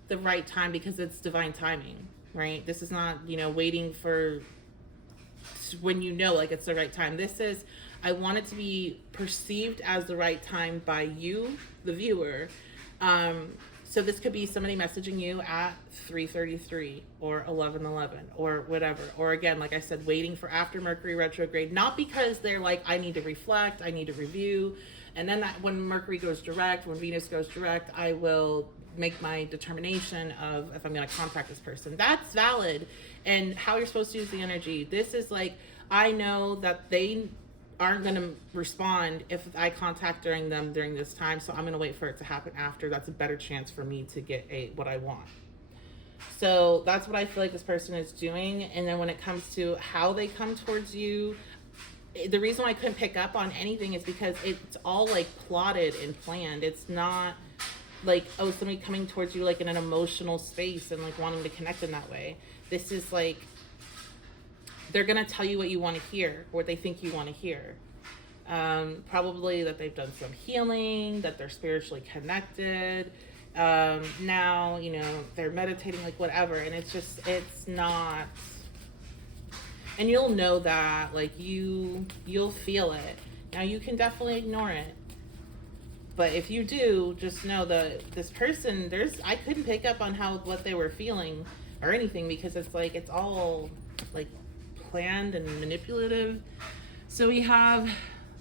the right time because it's divine timing, right? This is not, waiting for when like it's the right time. This is, I want it to be perceived as the right time by you, the viewer. So this could be somebody messaging you at 3:33 or 11:11 or whatever. Or again, like I said, waiting for after Mercury retrograde, not because they're like, I need to reflect, I need to review. And then when Mercury goes direct, when Venus goes direct, I will make my determination of if I'm going to contact this person. That's valid. And how you're supposed to use the energy. This is like, I know that they aren't going to respond if I contact during this time, so I'm going to wait for it to happen after. That's a better chance for me to get what I want. So that's what I feel like this person is doing. And then when it comes to how they come towards you, the reason why I couldn't pick up on anything is because it's all like plotted and planned. It's not like, oh, somebody coming towards you like in an emotional space and like wanting to connect in that way. This is like, they're going to tell you what you want to hear, or what they think you want to hear. Probably that they've done some healing, that they're spiritually connected. Now, you know, they're meditating, like whatever. And it's not, and you'll know that, like you'll feel it. Now you can definitely ignore it. But if you do, just know that this person, I couldn't pick up on what they were feeling or anything, because it's like, it's all like planned and manipulative. So we have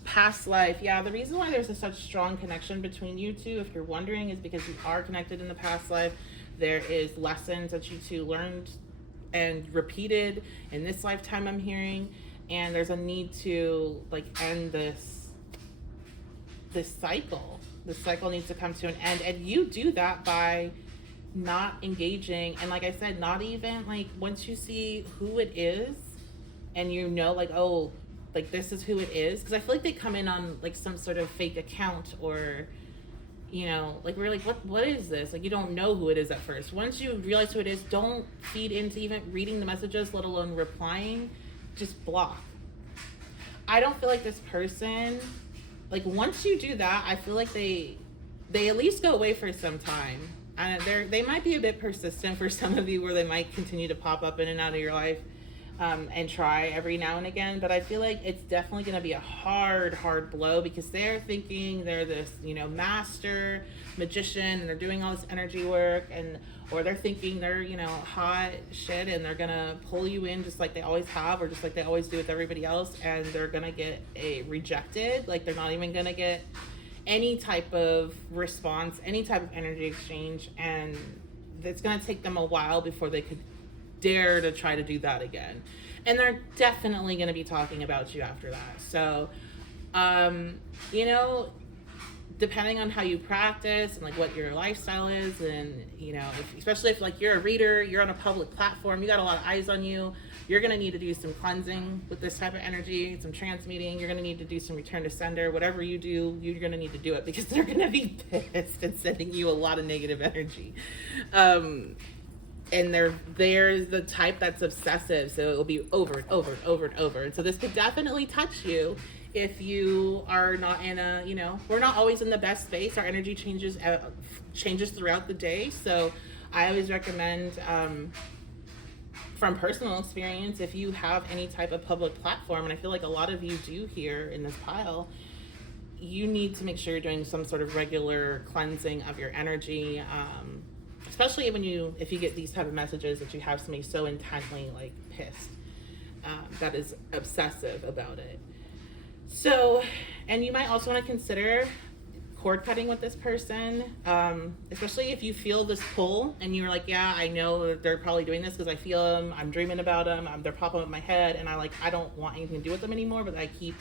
past life. Yeah, the reason why there's such strong connection between you two, if you're wondering, is because you are connected in the past life. There is lessons that you two learned and repeated in this lifetime, I'm hearing, and there's a need to like end this cycle. This cycle needs to come to an end, and you do that by not engaging. And like I said, not even like, once you see who it is and you know, like, oh, like this is who it is, because I feel like they come in on like some sort of fake account, or you know, like we're like, what is this? Like, you don't know who it is at first. Once you realize who it is, don't feed into even reading the messages, let alone replying. Just block. I don't feel like this person, like once you do that, I feel like they at least go away for some time. And they might be a bit persistent for some of you, where they might continue to pop up in and out of your life, and try every now and again. But I feel like it's definitely going to be a hard blow, because they're thinking they're this, you know, master magician, and they're doing all this energy work, or they're thinking they're, you know, hot shit, and they're gonna pull you in just like they always have, or just like they always do with everybody else, and they're gonna get rejected. Like, they're not even gonna get any type of response, any type of energy exchange, and it's going to take them a while before they could dare to try to do that again. And they're definitely going to be talking about you after that. So, you know, depending on how you practice and like what your lifestyle is, and you know, especially if like you're a reader, you're on a public platform, you got a lot of eyes on you, you're going to need to do some cleansing with this type of energy, some transmuting. You're going to need to do some return to sender. Whatever you do, you're going to need to do it, because they're going to be pissed and sending you a lot of negative energy. And they're the type that's obsessive, so it will be over and over and over and over. And so this could definitely touch you if you are not in a, you know, we're not always in the best space. Our energy changes throughout the day. So I always recommend, from personal experience, if you have any type of public platform, and I feel like a lot of you do here in this pile, you need to make sure you're doing some sort of regular cleansing of your energy, especially if you get these type of messages that you have somebody so intently like pissed, that is obsessive about it. So, and you might also want to consider cord cutting with this person, especially if you feel this pull and you're like, yeah, I know they're probably doing this because I feel them, I'm dreaming about them, they're popping up in my head, and I don't want anything to do with them anymore, but I keep,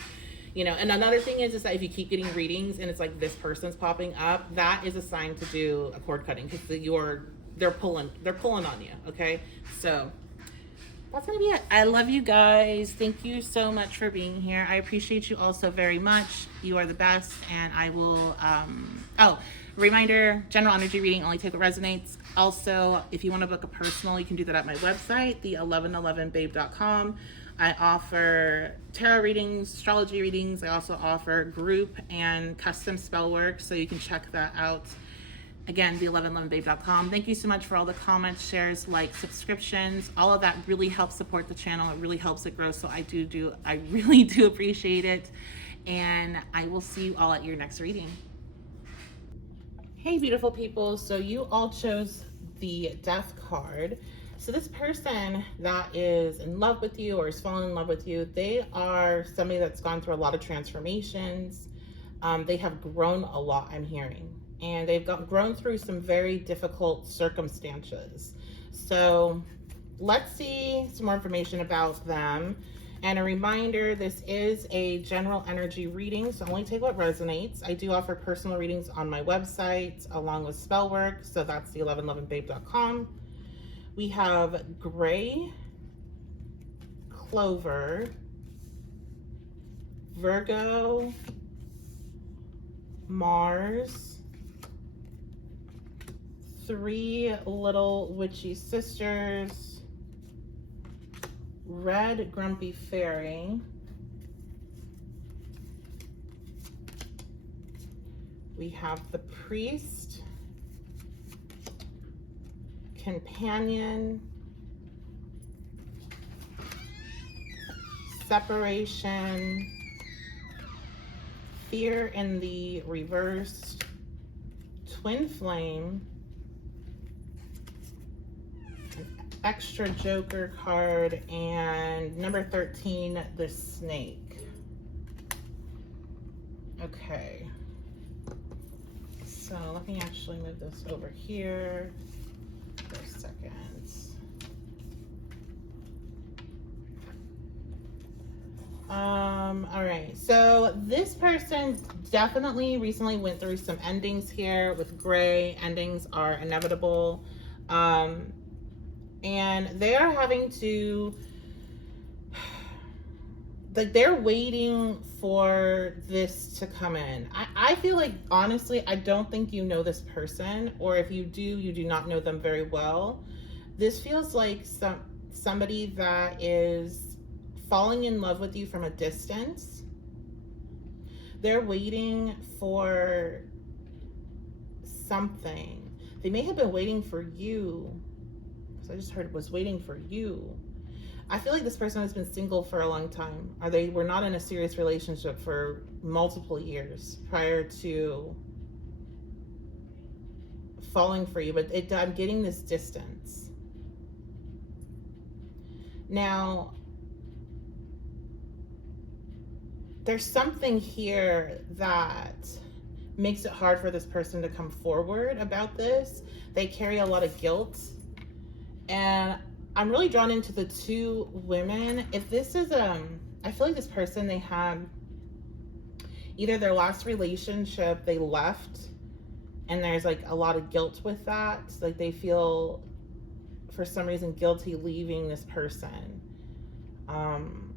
you know. And another thing is that if you keep getting readings and it's like this person's popping up, that is a sign to do a cord cutting, because they're pulling on you. Okay, so that's gonna be it. I love you guys. Thank you so much for being here. I appreciate you all so very much. You are the best. And I will, reminder, general energy reading, only take what resonates. Also, if you want to book a personal, you can do that at my website, the1111babe.com. I offer tarot readings, astrology readings. I also offer group and custom spell work, so you can check that out. Again, the1111babe.com. Thank you so much for all the comments, shares, likes, subscriptions. All of that really helps support the channel. It really helps it grow. So I really do appreciate it. And I will see you all at your next reading. Hey, beautiful people. So you all chose the Death card. So this person that is in love with you or is falling in love with you, they are somebody that's gone through a lot of transformations. They have grown a lot, I'm hearing. And they've grown through some very difficult circumstances. So let's see some more information about them. And a reminder, this is a general energy reading, so only take what resonates. I do offer personal readings on my website along with spell work, so that's the1111babe.com. We have Gray, Clover, Virgo, Mars, 3 little witchy sisters, Red Grumpy Fairy, We have the Priest, Companion, Separation, Fear in the reverse, Twin Flame, an extra Joker card, and number 13, the Snake. Okay. So let me actually move this over here for a second. All right, so this person definitely recently went through some endings here with Gray. Endings are inevitable. And they are having to, like, they're waiting for this to come in. I feel like, honestly, I don't think you know this person, or if you do, you do not know them very well. This feels like somebody that is falling in love with you from a distance. They're waiting for something. They may have been waiting for you. So I just heard was waiting for you. I feel like this person has been single for a long time, or they were not in a serious relationship for multiple years prior to falling for you, but I'm getting this distance. Now, there's something here that makes it hard for this person to come forward about this. They carry a lot of guilt, and I'm really drawn into the two women. If this is, I feel like this person, they had either their last relationship, they left, and there's like a lot of guilt with that. Like they feel for some reason guilty leaving this person.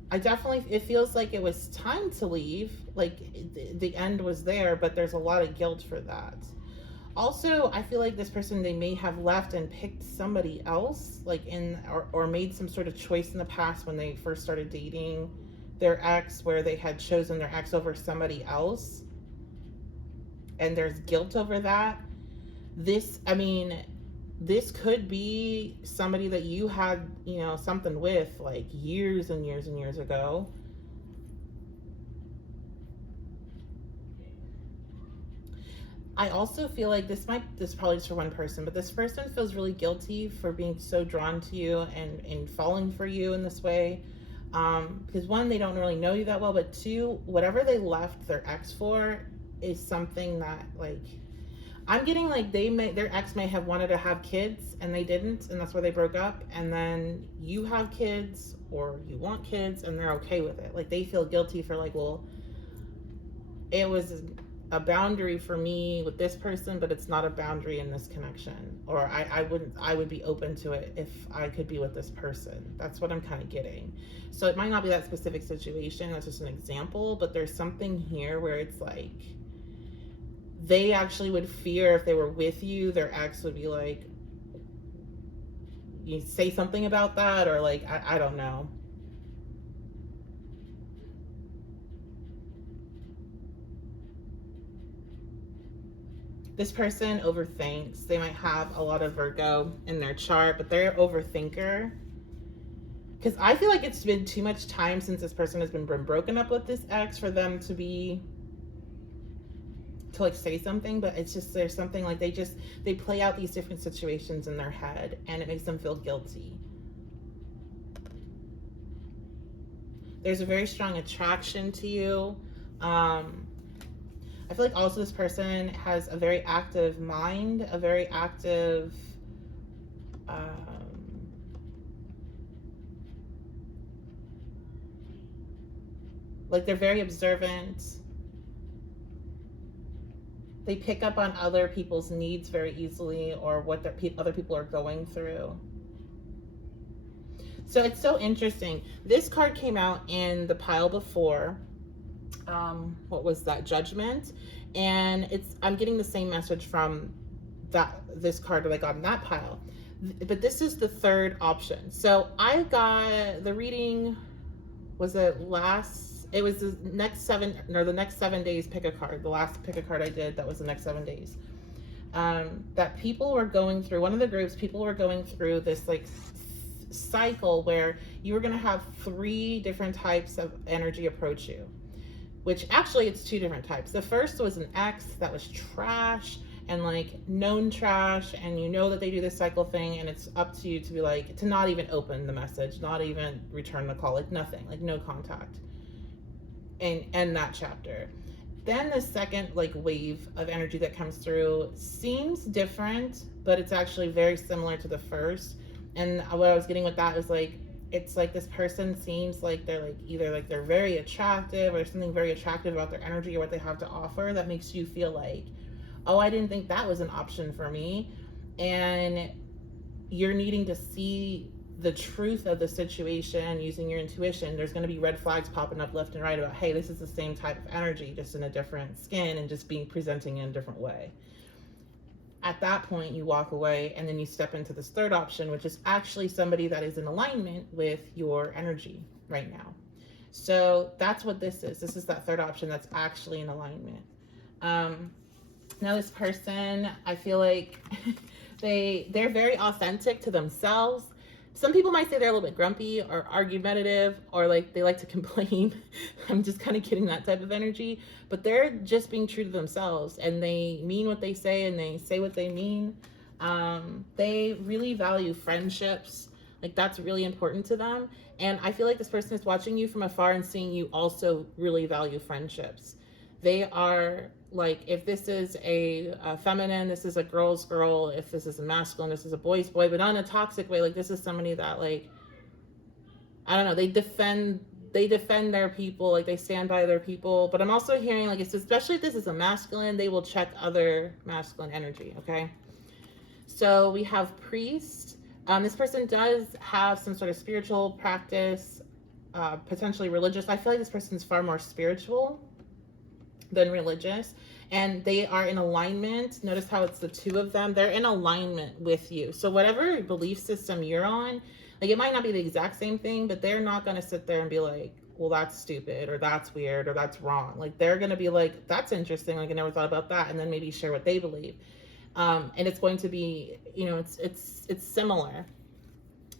I definitely, it feels like it was time to leave. Like the end was there, but there's a lot of guilt for that. Also, I feel like this person, they may have left and picked somebody else, like or made some sort of choice in the past when they first started dating their ex, where they had chosen their ex over somebody else. And there's guilt over that. This could be somebody that you had, something with like years and years and years ago. I also feel like this is probably just for one person, but this person feels really guilty for being so drawn to you and falling for you in this way. Because one, they don't really know you that well, but two, whatever they left their ex for is something that, like, I'm getting like their ex may have wanted to have kids and they didn't, and that's why they broke up. And then you have kids or you want kids and they're okay with it. Like they feel guilty for like, well, it was a boundary for me with this person, but it's not a boundary in this connection. Or I would be open to it if I could be with this person. That's what I'm kind of getting. So it might not be that specific situation. That's just an example, but there's something here where it's like, they actually would fear if they were with you, their ex would be like, you say something about that, or like, I don't know. This person overthinks. They might have a lot of Virgo in their chart, but they're an overthinker. Because I feel like it's been too much time since this person has been broken up with this ex for them to like say something, but it's just, there's something like they play out these different situations in their head and it makes them feel guilty. There's a very strong attraction to you. I feel like also this person has a very active mind, a very active like they're very observant. They pick up on other people's needs very easily, or what other people are going through. So it's so interesting. This card came out in the pile before. What was that? Judgment. And I'm getting the same message from this card that I got in that pile. But this is the third option. So I got the reading, was it last it was the next 7 days, pick a card. The last pick a card I did, that was the next 7 days. That people were going through, one of the groups, people were going through this like cycle where you were going to have 3 different types of energy approach you, which actually it's 2 different types. The first was an ex that was trash and like known trash, and you know that they do this cycle thing, and it's up to you to be like, to not even open the message, not even return the call, like nothing, like no contact, and end that chapter. Then the second like wave of energy that comes through seems different, but it's actually very similar to the first. And what I was getting with that is like, it's like this person seems like they're like either like they're very attractive, or something very attractive about their energy or what they have to offer that makes you feel like, oh, I didn't think that was an option for me. And you're needing to see the truth of the situation using your intuition. There's going to be red flags popping up left and right about, hey, this is the same type of energy, just in a different skin and just being presenting in a different way. At that point, you walk away, and then you step into this third option, which is actually somebody that is in alignment with your energy right now. So that's what this is. This is that third option that's actually in alignment. Now this person, I feel like they're very authentic to themselves. Some people might say they're a little bit grumpy or argumentative, or like they like to complain. I'm just kind of getting that type of energy, but they're just being true to themselves, and they mean what they say, and they say what they mean. They really value friendships. Like that's really important to them. And I feel like this person is watching you from afar and seeing you also really value friendships. They are like, if this is a feminine, this is a girl's girl. If this is a masculine, this is a boy's boy, but not in a toxic way. Like this is somebody that like, I don't know, they defend their people, like they stand by their people. But I'm also hearing like, it's especially if this is a masculine, they will check other masculine energy. Okay. So we have priest. This person does have some sort of spiritual practice, potentially religious. I feel like this person's far more spiritual than religious, and they are in alignment. Notice how it's the 2 of them. They're in alignment with you. So whatever belief system you're on, like it might not be the exact same thing, but they're not going to sit there and be like, well, that's stupid, or that's weird, or that's wrong. Like they're going to be like, that's interesting, like I never thought about that, and then maybe share what they believe. And it's going to be, you know, it's similar.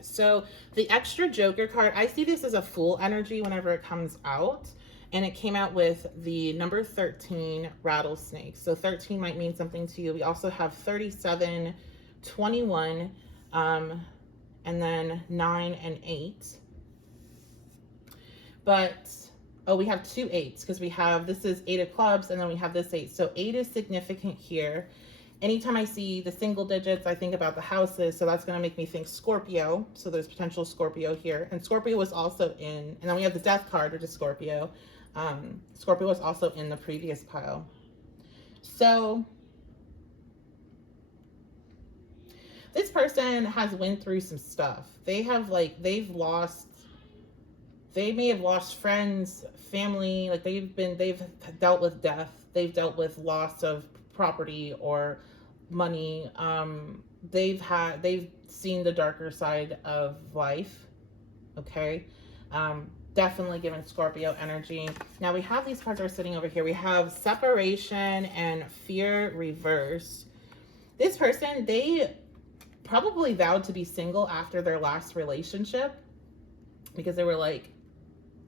So the extra Joker card, I see this as a Fool energy whenever it comes out. And it came out with the number 13, rattlesnake. So 13 might mean something to you. We also have 37, 21, and then 9 and 8. But, oh, we have 2 8s, because we have, this is 8 of clubs, and then we have this 8. So 8 is significant here. Anytime I see the single digits, I think about the houses. So that's going to make me think Scorpio. So there's potential Scorpio here. And Scorpio was also in, and then we have the death card, which is Scorpio. Scorpio was also in the previous pile. So this person has went through some stuff. They have like, they may have lost friends, family, like they've dealt with death. They've dealt with loss of property or money. They've seen the darker side of life. Okay. Definitely given Scorpio energy. Now we have these cards that are sitting over here. We have separation and fear reversed. This person, they probably vowed to be single after their last relationship, because they were like,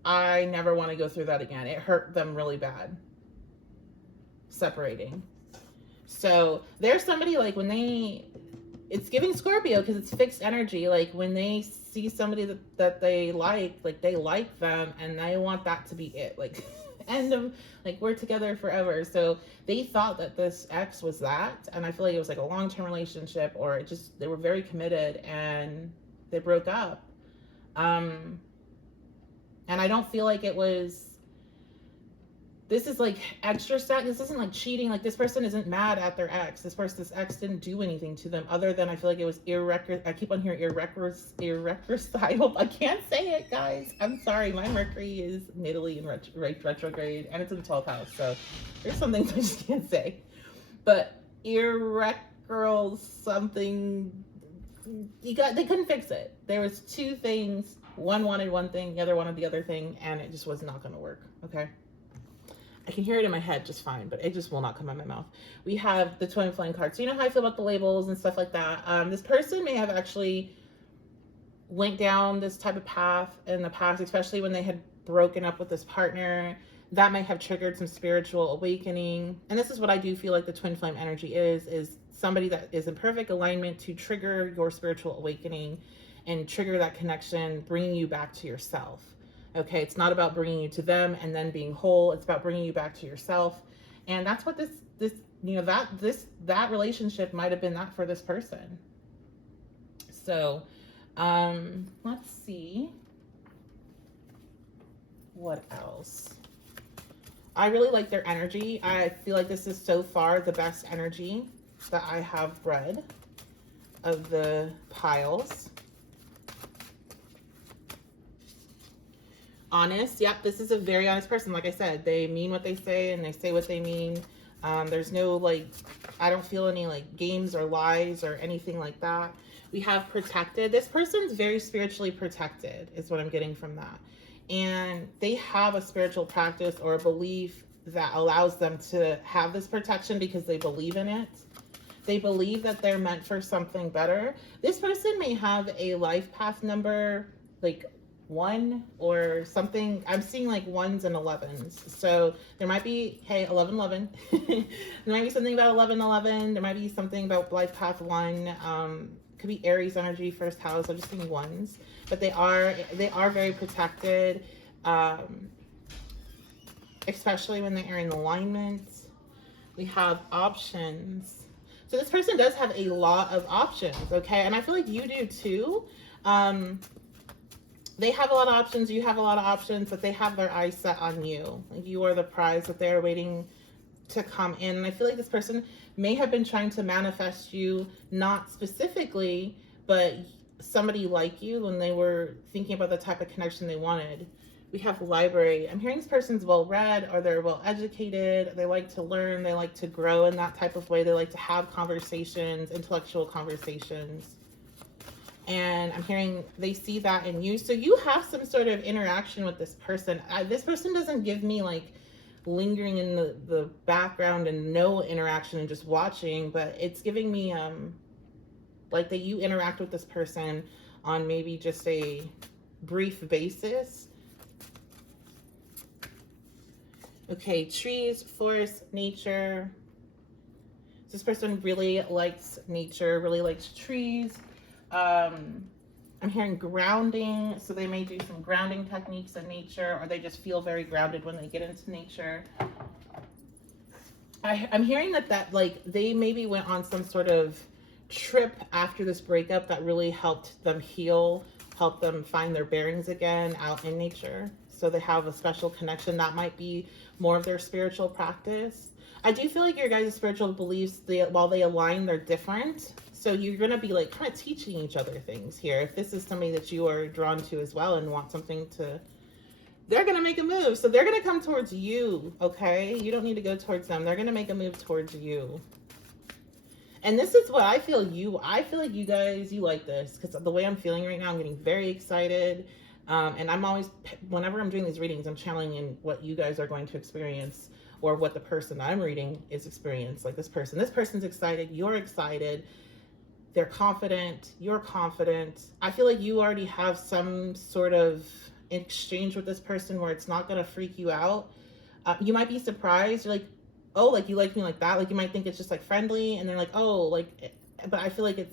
I never want to go through that again. It hurt them really bad, separating. So there's somebody like, when it's giving Scorpio because it's fixed energy. Like when they see somebody that they like them, and they want that to be it. Like end of, like we're together forever. So they thought that this ex was that. And I feel like it was like a long-term relationship, or it just, they were very committed and they broke up. And I don't feel like it was, this is like extra stuff. This isn't like cheating. Like this person isn't mad at their ex. This ex didn't do anything to them other than, I feel like it was I keep on hearing irreconcilable. I can't say it, guys. I'm sorry. My Mercury is natively in retrograde, and it's in the 12th house. So there's some things I just can't say. But something, they couldn't fix it. There was 2 things One wanted one thing, the other wanted the other thing, and it just was not going to work. Okay. I can hear it in my head just fine, but it just will not come out of my mouth. We have the twin flame card. So you know how I feel about the labels and stuff like that. This person may have actually went down this type of path in the past, especially when they had broken up with this partner. That may have triggered some spiritual awakening. And this is what I do feel like the twin flame energy is somebody that is in perfect alignment to trigger your spiritual awakening and trigger that connection, bringing you back to yourself. Okay, it's not about bringing you to them and then being whole. It's about bringing you back to yourself. And that's what this that relationship might have been that for this person. So, let's see what else. I really like their energy. I feel like this is so far the best energy that I have read of the piles. Honest. Yep, this is a very honest person. Like I said, they mean what they say and they say what they mean. There's no like, I don't feel any like games or lies or anything like that. We have protected. This person's very spiritually protected is what I'm getting from that. And they have a spiritual practice or a belief that allows them to have this protection because they believe in it. They believe that they're meant for something better. This person may have a life path number like 1 or something. I'm seeing like 1s and 11s. So there might be, hey, 1111. There might be something about 1111. There might be something about life path 1. Could be Aries energy, first house. I'm just seeing 1s. But they are very protected, especially when they are in alignment. We have options. So this person does have a lot of options, okay? And I feel like you do too. They have a lot of options, you have a lot of options, but they have their eyes set on you. Like you are the prize that they're waiting to come in. And I feel like this person may have been trying to manifest you, not specifically, but somebody like you when they were thinking about the type of connection they wanted. We have library. I'm hearing this person's well-read or they're well-educated. They like to learn. They like to grow in that type of way. They like to have conversations, intellectual conversations. And I'm hearing they see that in you. So you have some sort of interaction with this person. This person doesn't give me like lingering in the background and no interaction and just watching, but it's giving me like that you interact with this person on maybe just a brief basis. Okay, trees, forest, nature. This person really likes nature, really likes trees. I'm hearing grounding, so they may do some grounding techniques in nature, or they just feel very grounded when they get into nature. I'm hearing that like they maybe went on some sort of trip after this breakup that really helped them heal, helped them find their bearings again out in nature. So they have a special connection. That might be more of their spiritual practice. I do feel like your guys' spiritual beliefs, while they align, they're different. So you're going to be like kind of teaching each other things here. If this is somebody that you are drawn to as well and want something to, they're going to make a move. So they're going to come towards you, okay? You don't need to go towards them. They're going to make a move towards you. And this is what I feel like you guys, you like this. Because the way I'm feeling right now, I'm getting very excited. And I'm always, whenever I'm doing these readings, I'm channeling in what you guys are going to experience or what the person I'm reading is experienced. Like this person's excited, you're excited. They're confident, you're confident. I feel like you already have some sort of exchange with this person where it's not going to freak you out. You might be surprised. You're like, oh, like you like me like that. Like you might think it's just like friendly and they're like, oh, like, but I feel like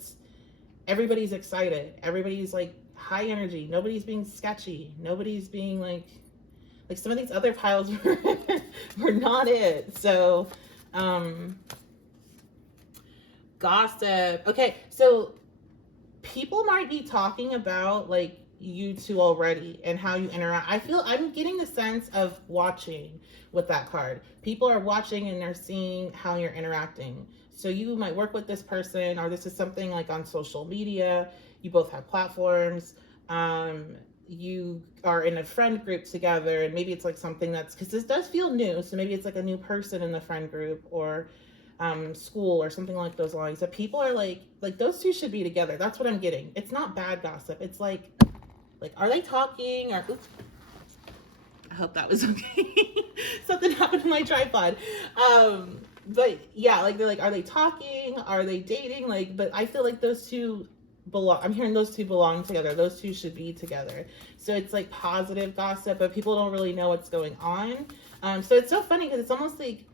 everybody's excited. Everybody's like high energy. Nobody's being sketchy. Nobody's being like some of these other piles were not it. So, gossip. Okay, so people might be talking about like you two already and how you interact. I'm getting the sense of watching with that card. People are watching and they're seeing how you're interacting. So you might work with this person, or this is something like on social media. You both have platforms. You are in a friend group together, and maybe it's like something because this does feel new. So maybe it's like a new person in the friend group, or school or something like those lines, that people are like those two should be together. That's what I'm getting. It's not bad gossip. It's like Like, are they talking? Or oops, I hope that was okay. Something happened to my tripod. But yeah, like they're like, are they talking? Are they dating? Like, but I feel like those two belong. I'm hearing those two belong together. Those two should be together. So it's like positive gossip, but people don't really know what's going on. So it's so funny because it's almost like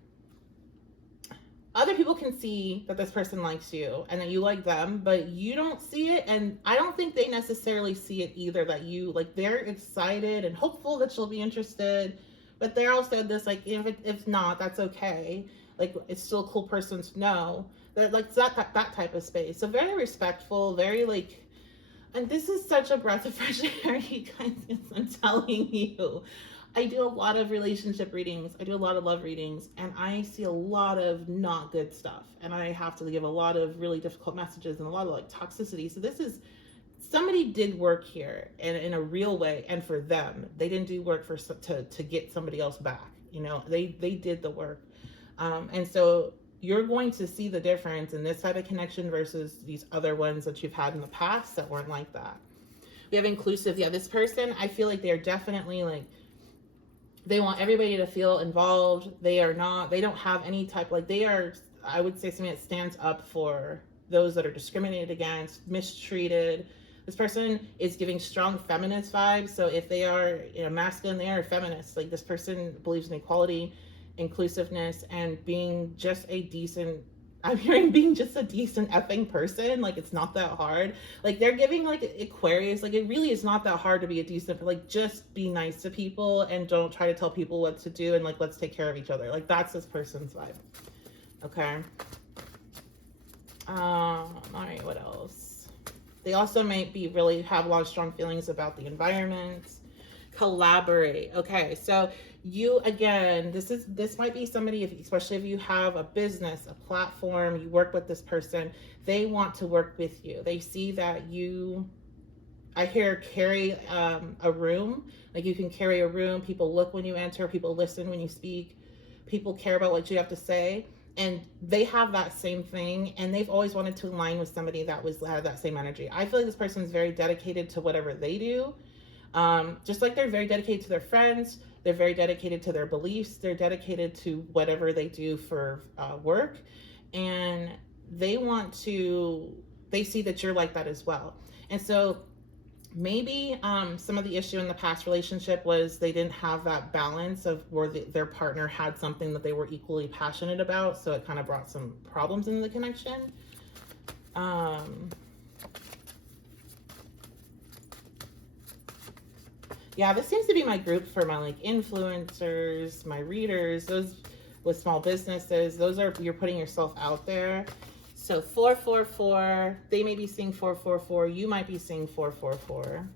other people can see that this person likes you and that you like them, but you don't see it. And I don't think they necessarily see it either, that you like, they're excited and hopeful that you'll be interested, but they all said this, like, if not, that's okay. Like, it's still a cool person to know that, like, that type of space. So very respectful, very like, and this is such a breath of fresh air, you guys, I'm telling you. I do a lot of relationship readings. I do a lot of love readings, and I see a lot of not good stuff. And I have to give a lot of really difficult messages and a lot of like toxicity. So this is, somebody did work here in a real way, and for them, they didn't do work to get somebody else back. You know, they did the work, and so you're going to see the difference in this type of connection versus these other ones that you've had in the past that weren't like that. We have inclusive. Yeah, this person, I feel like they're definitely like, they want everybody to feel involved. They don't have any type, like they are, I would say, something that stands up for those that are discriminated against, mistreated. This person is giving strong feminist vibes. So if they are, you know, masculine, they are feminists. Like, this person believes in equality, inclusiveness, and being just a decent, I'm hearing being just a decent effing person. Like, it's not that hard. Like, they're giving like Aquarius, like it really is not that hard to be a decent, like, just be nice to people and don't try to tell people what to do, and like, let's take care of each other. Like, that's this person's vibe. Okay. All right, what else? They also might be really have a lot of strong feelings about the environment. Collaborate. Okay, so you, again, this might be somebody, especially if you have a business, a platform, you work with this person, they want to work with you. They see that you, I hear, carry a room. Like, you can carry a room. People look when you enter, people listen when you speak, people care about what you have to say, and they have that same thing, and they've always wanted to align with somebody that had that same energy. I feel like this person is very dedicated to whatever they do. Just like they're very dedicated to their friends, they're very dedicated to their beliefs, they're dedicated to whatever they do for work, and they see that you're like that as well. And so maybe some of the issue in the past relationship was they didn't have that balance of where their partner had something that they were equally passionate about, so it kind of brought some problems in the connection. Yeah, this seems to be my group for my like influencers, my readers, those with small businesses. Those are, you're putting yourself out there. So 444, they may be seeing 444, you might be seeing 444.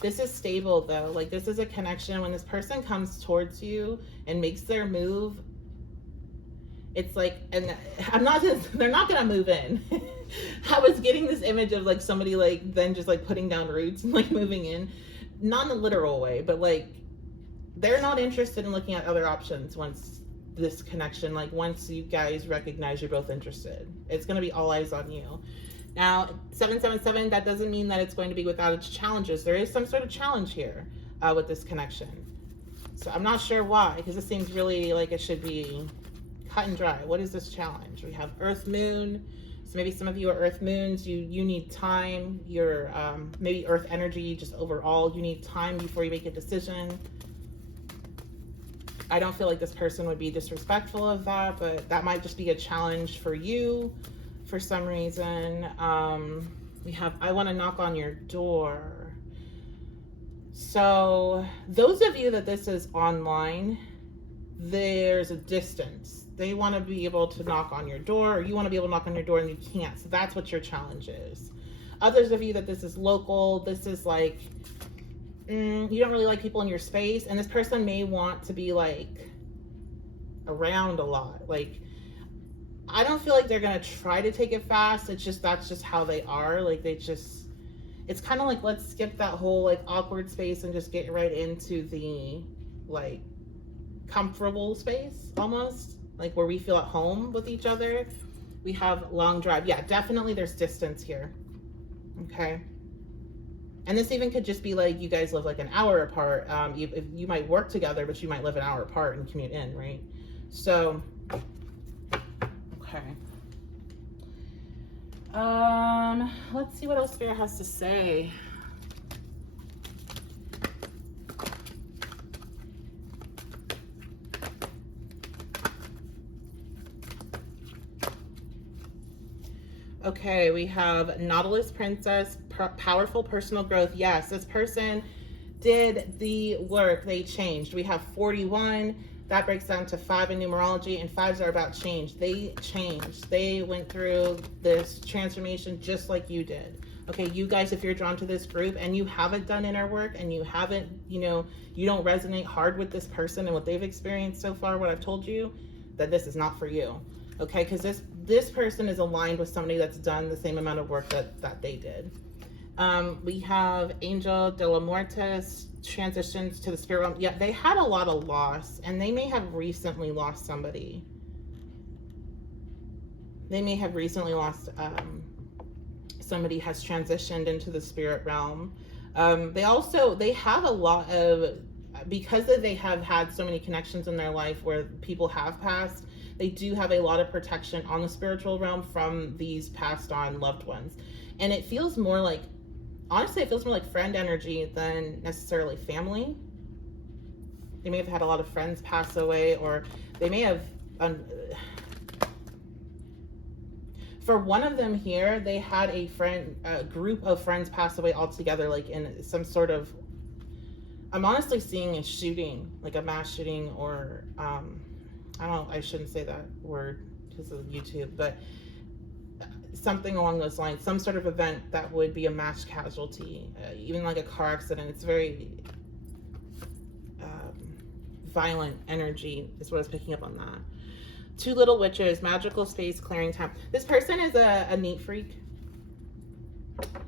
This is stable though. Like, this is a connection. When this person comes towards you and makes their move, it's like, and I'm not just, they're not gonna move in. I was getting this image of like somebody like then just like putting down roots and like moving in, not in a literal way, but like they're not interested in looking at other options once this connection, like once you guys recognize you're both interested, it's going to be all eyes on you. Now 777, that doesn't mean that it's going to be without its challenges. There is some sort of challenge here with this connection. So I'm not sure why, because it seems really like it should be cut and dry. What is this challenge? We have Earth Moon. So maybe some of you are Earth Moons. You need time. You're maybe Earth energy, just overall, you need time before you make a decision. I don't feel like this person would be disrespectful of that, but that might just be a challenge for you for some reason. We have, I want to knock on your door. So those of you that this is online, there's a distance. They want to be able to knock on your door, or you want to be able to knock on your door and you can't. So that's what your challenge is. Others of you that this is local, this is like, you don't really like people in your space, and this person may want to be like around a lot. Like, I don't feel like they're going to try to take it fast. It's just, that's just how they are. Like, they just, it's kind of like, let's skip that whole like awkward space and just get right into the like comfortable space, almost like where we feel at home with each other. We have long drive. Yeah, definitely there's distance here. Okay. And this even could just be like you guys live like an hour apart. You might work together, but you might live an hour apart and commute in, right? So, okay. Let's see what else Spirit has to say. Okay, we have Nautilus Princess, powerful personal growth. Yes, this person did the work. They changed. We have 41. That breaks down to 5 in numerology, and 5s are about change. They changed. They went through this transformation just like you did. Okay, you guys, if you're drawn to this group and you haven't done inner work and you haven't, you don't resonate hard with this person and what they've experienced so far, what I've told you, that this is not for you. Okay, because this person is aligned with somebody that's done the same amount of work that they did. We have Angel de la Muertes transitions to the spirit realm. Yeah, they had a lot of loss, and they may have recently lost somebody. They may have recently lost somebody has transitioned into the spirit realm. They have a lot of, because they have had so many connections in their life where people have passed, they do have a lot of protection on the spiritual realm from these passed on loved ones. And it feels more like, honestly, it feels more like friend energy than necessarily family. They may have had a lot of friends pass away, or they may have, for one of them here, they had a group of friends pass away altogether, like in some sort of, I'm honestly seeing a shooting, like a mass shooting, or, I shouldn't say that word because of YouTube, but something along those lines, some sort of event that would be a mass casualty, even like a car accident. It's very violent energy is what I was picking up on that. 2 little witches, magical space clearing time. This person is a neat freak.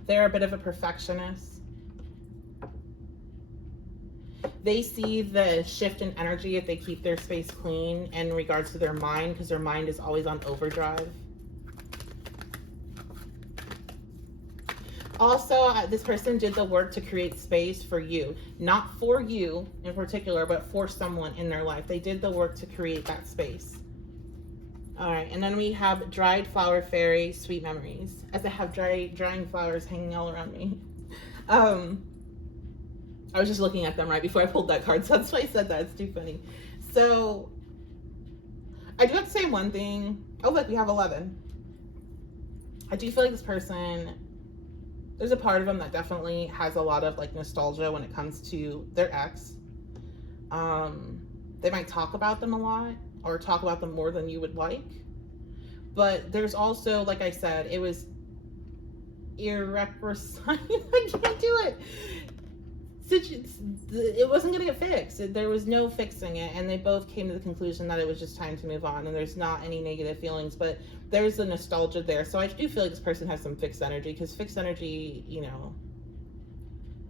They're a bit of a perfectionist. They see the shift in energy if they keep their space clean in regards to their mind, because their mind is always on overdrive. Also, this person did the work to create space for you, not for you in particular, but for someone in their life. They did the work to create that space. All right, and then we have dried flower fairy, sweet memories, as I have drying flowers hanging all around me. I was just looking at them right before I pulled that card, so that's why I said that. It's too funny. So I do have to say one thing. Oh, look, we have 11. I do feel like this person, there's a part of them that definitely has a lot of like nostalgia when it comes to their ex. They might talk about them a lot, or talk about them more than you would like. But there's also, like I said, it was irreconcilable. I can't do it. It wasn't going to get fixed. There was no fixing it, and they both came to the conclusion that it was just time to move on, and there's not any negative feelings, but there's a nostalgia there. So I do feel like this person has some fixed energy, because fixed energy, you have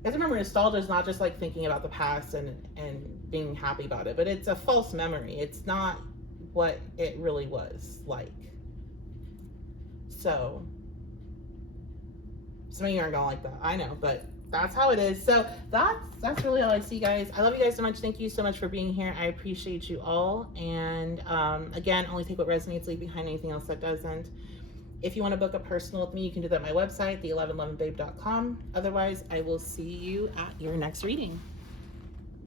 to remember, nostalgia is not just like thinking about the past and being happy about it, but it's a false memory. It's not what it really was like. So some of you aren't gonna like that, I know, but that's how it is. So that's really all I see, guys. I love you guys so much. Thank you so much for being here. I appreciate you all. And again, only take what resonates, leave behind anything else that doesn't. If you want to book a personal with me, you can do that at my website, the1111babe.com. Otherwise, I will see you at your next reading.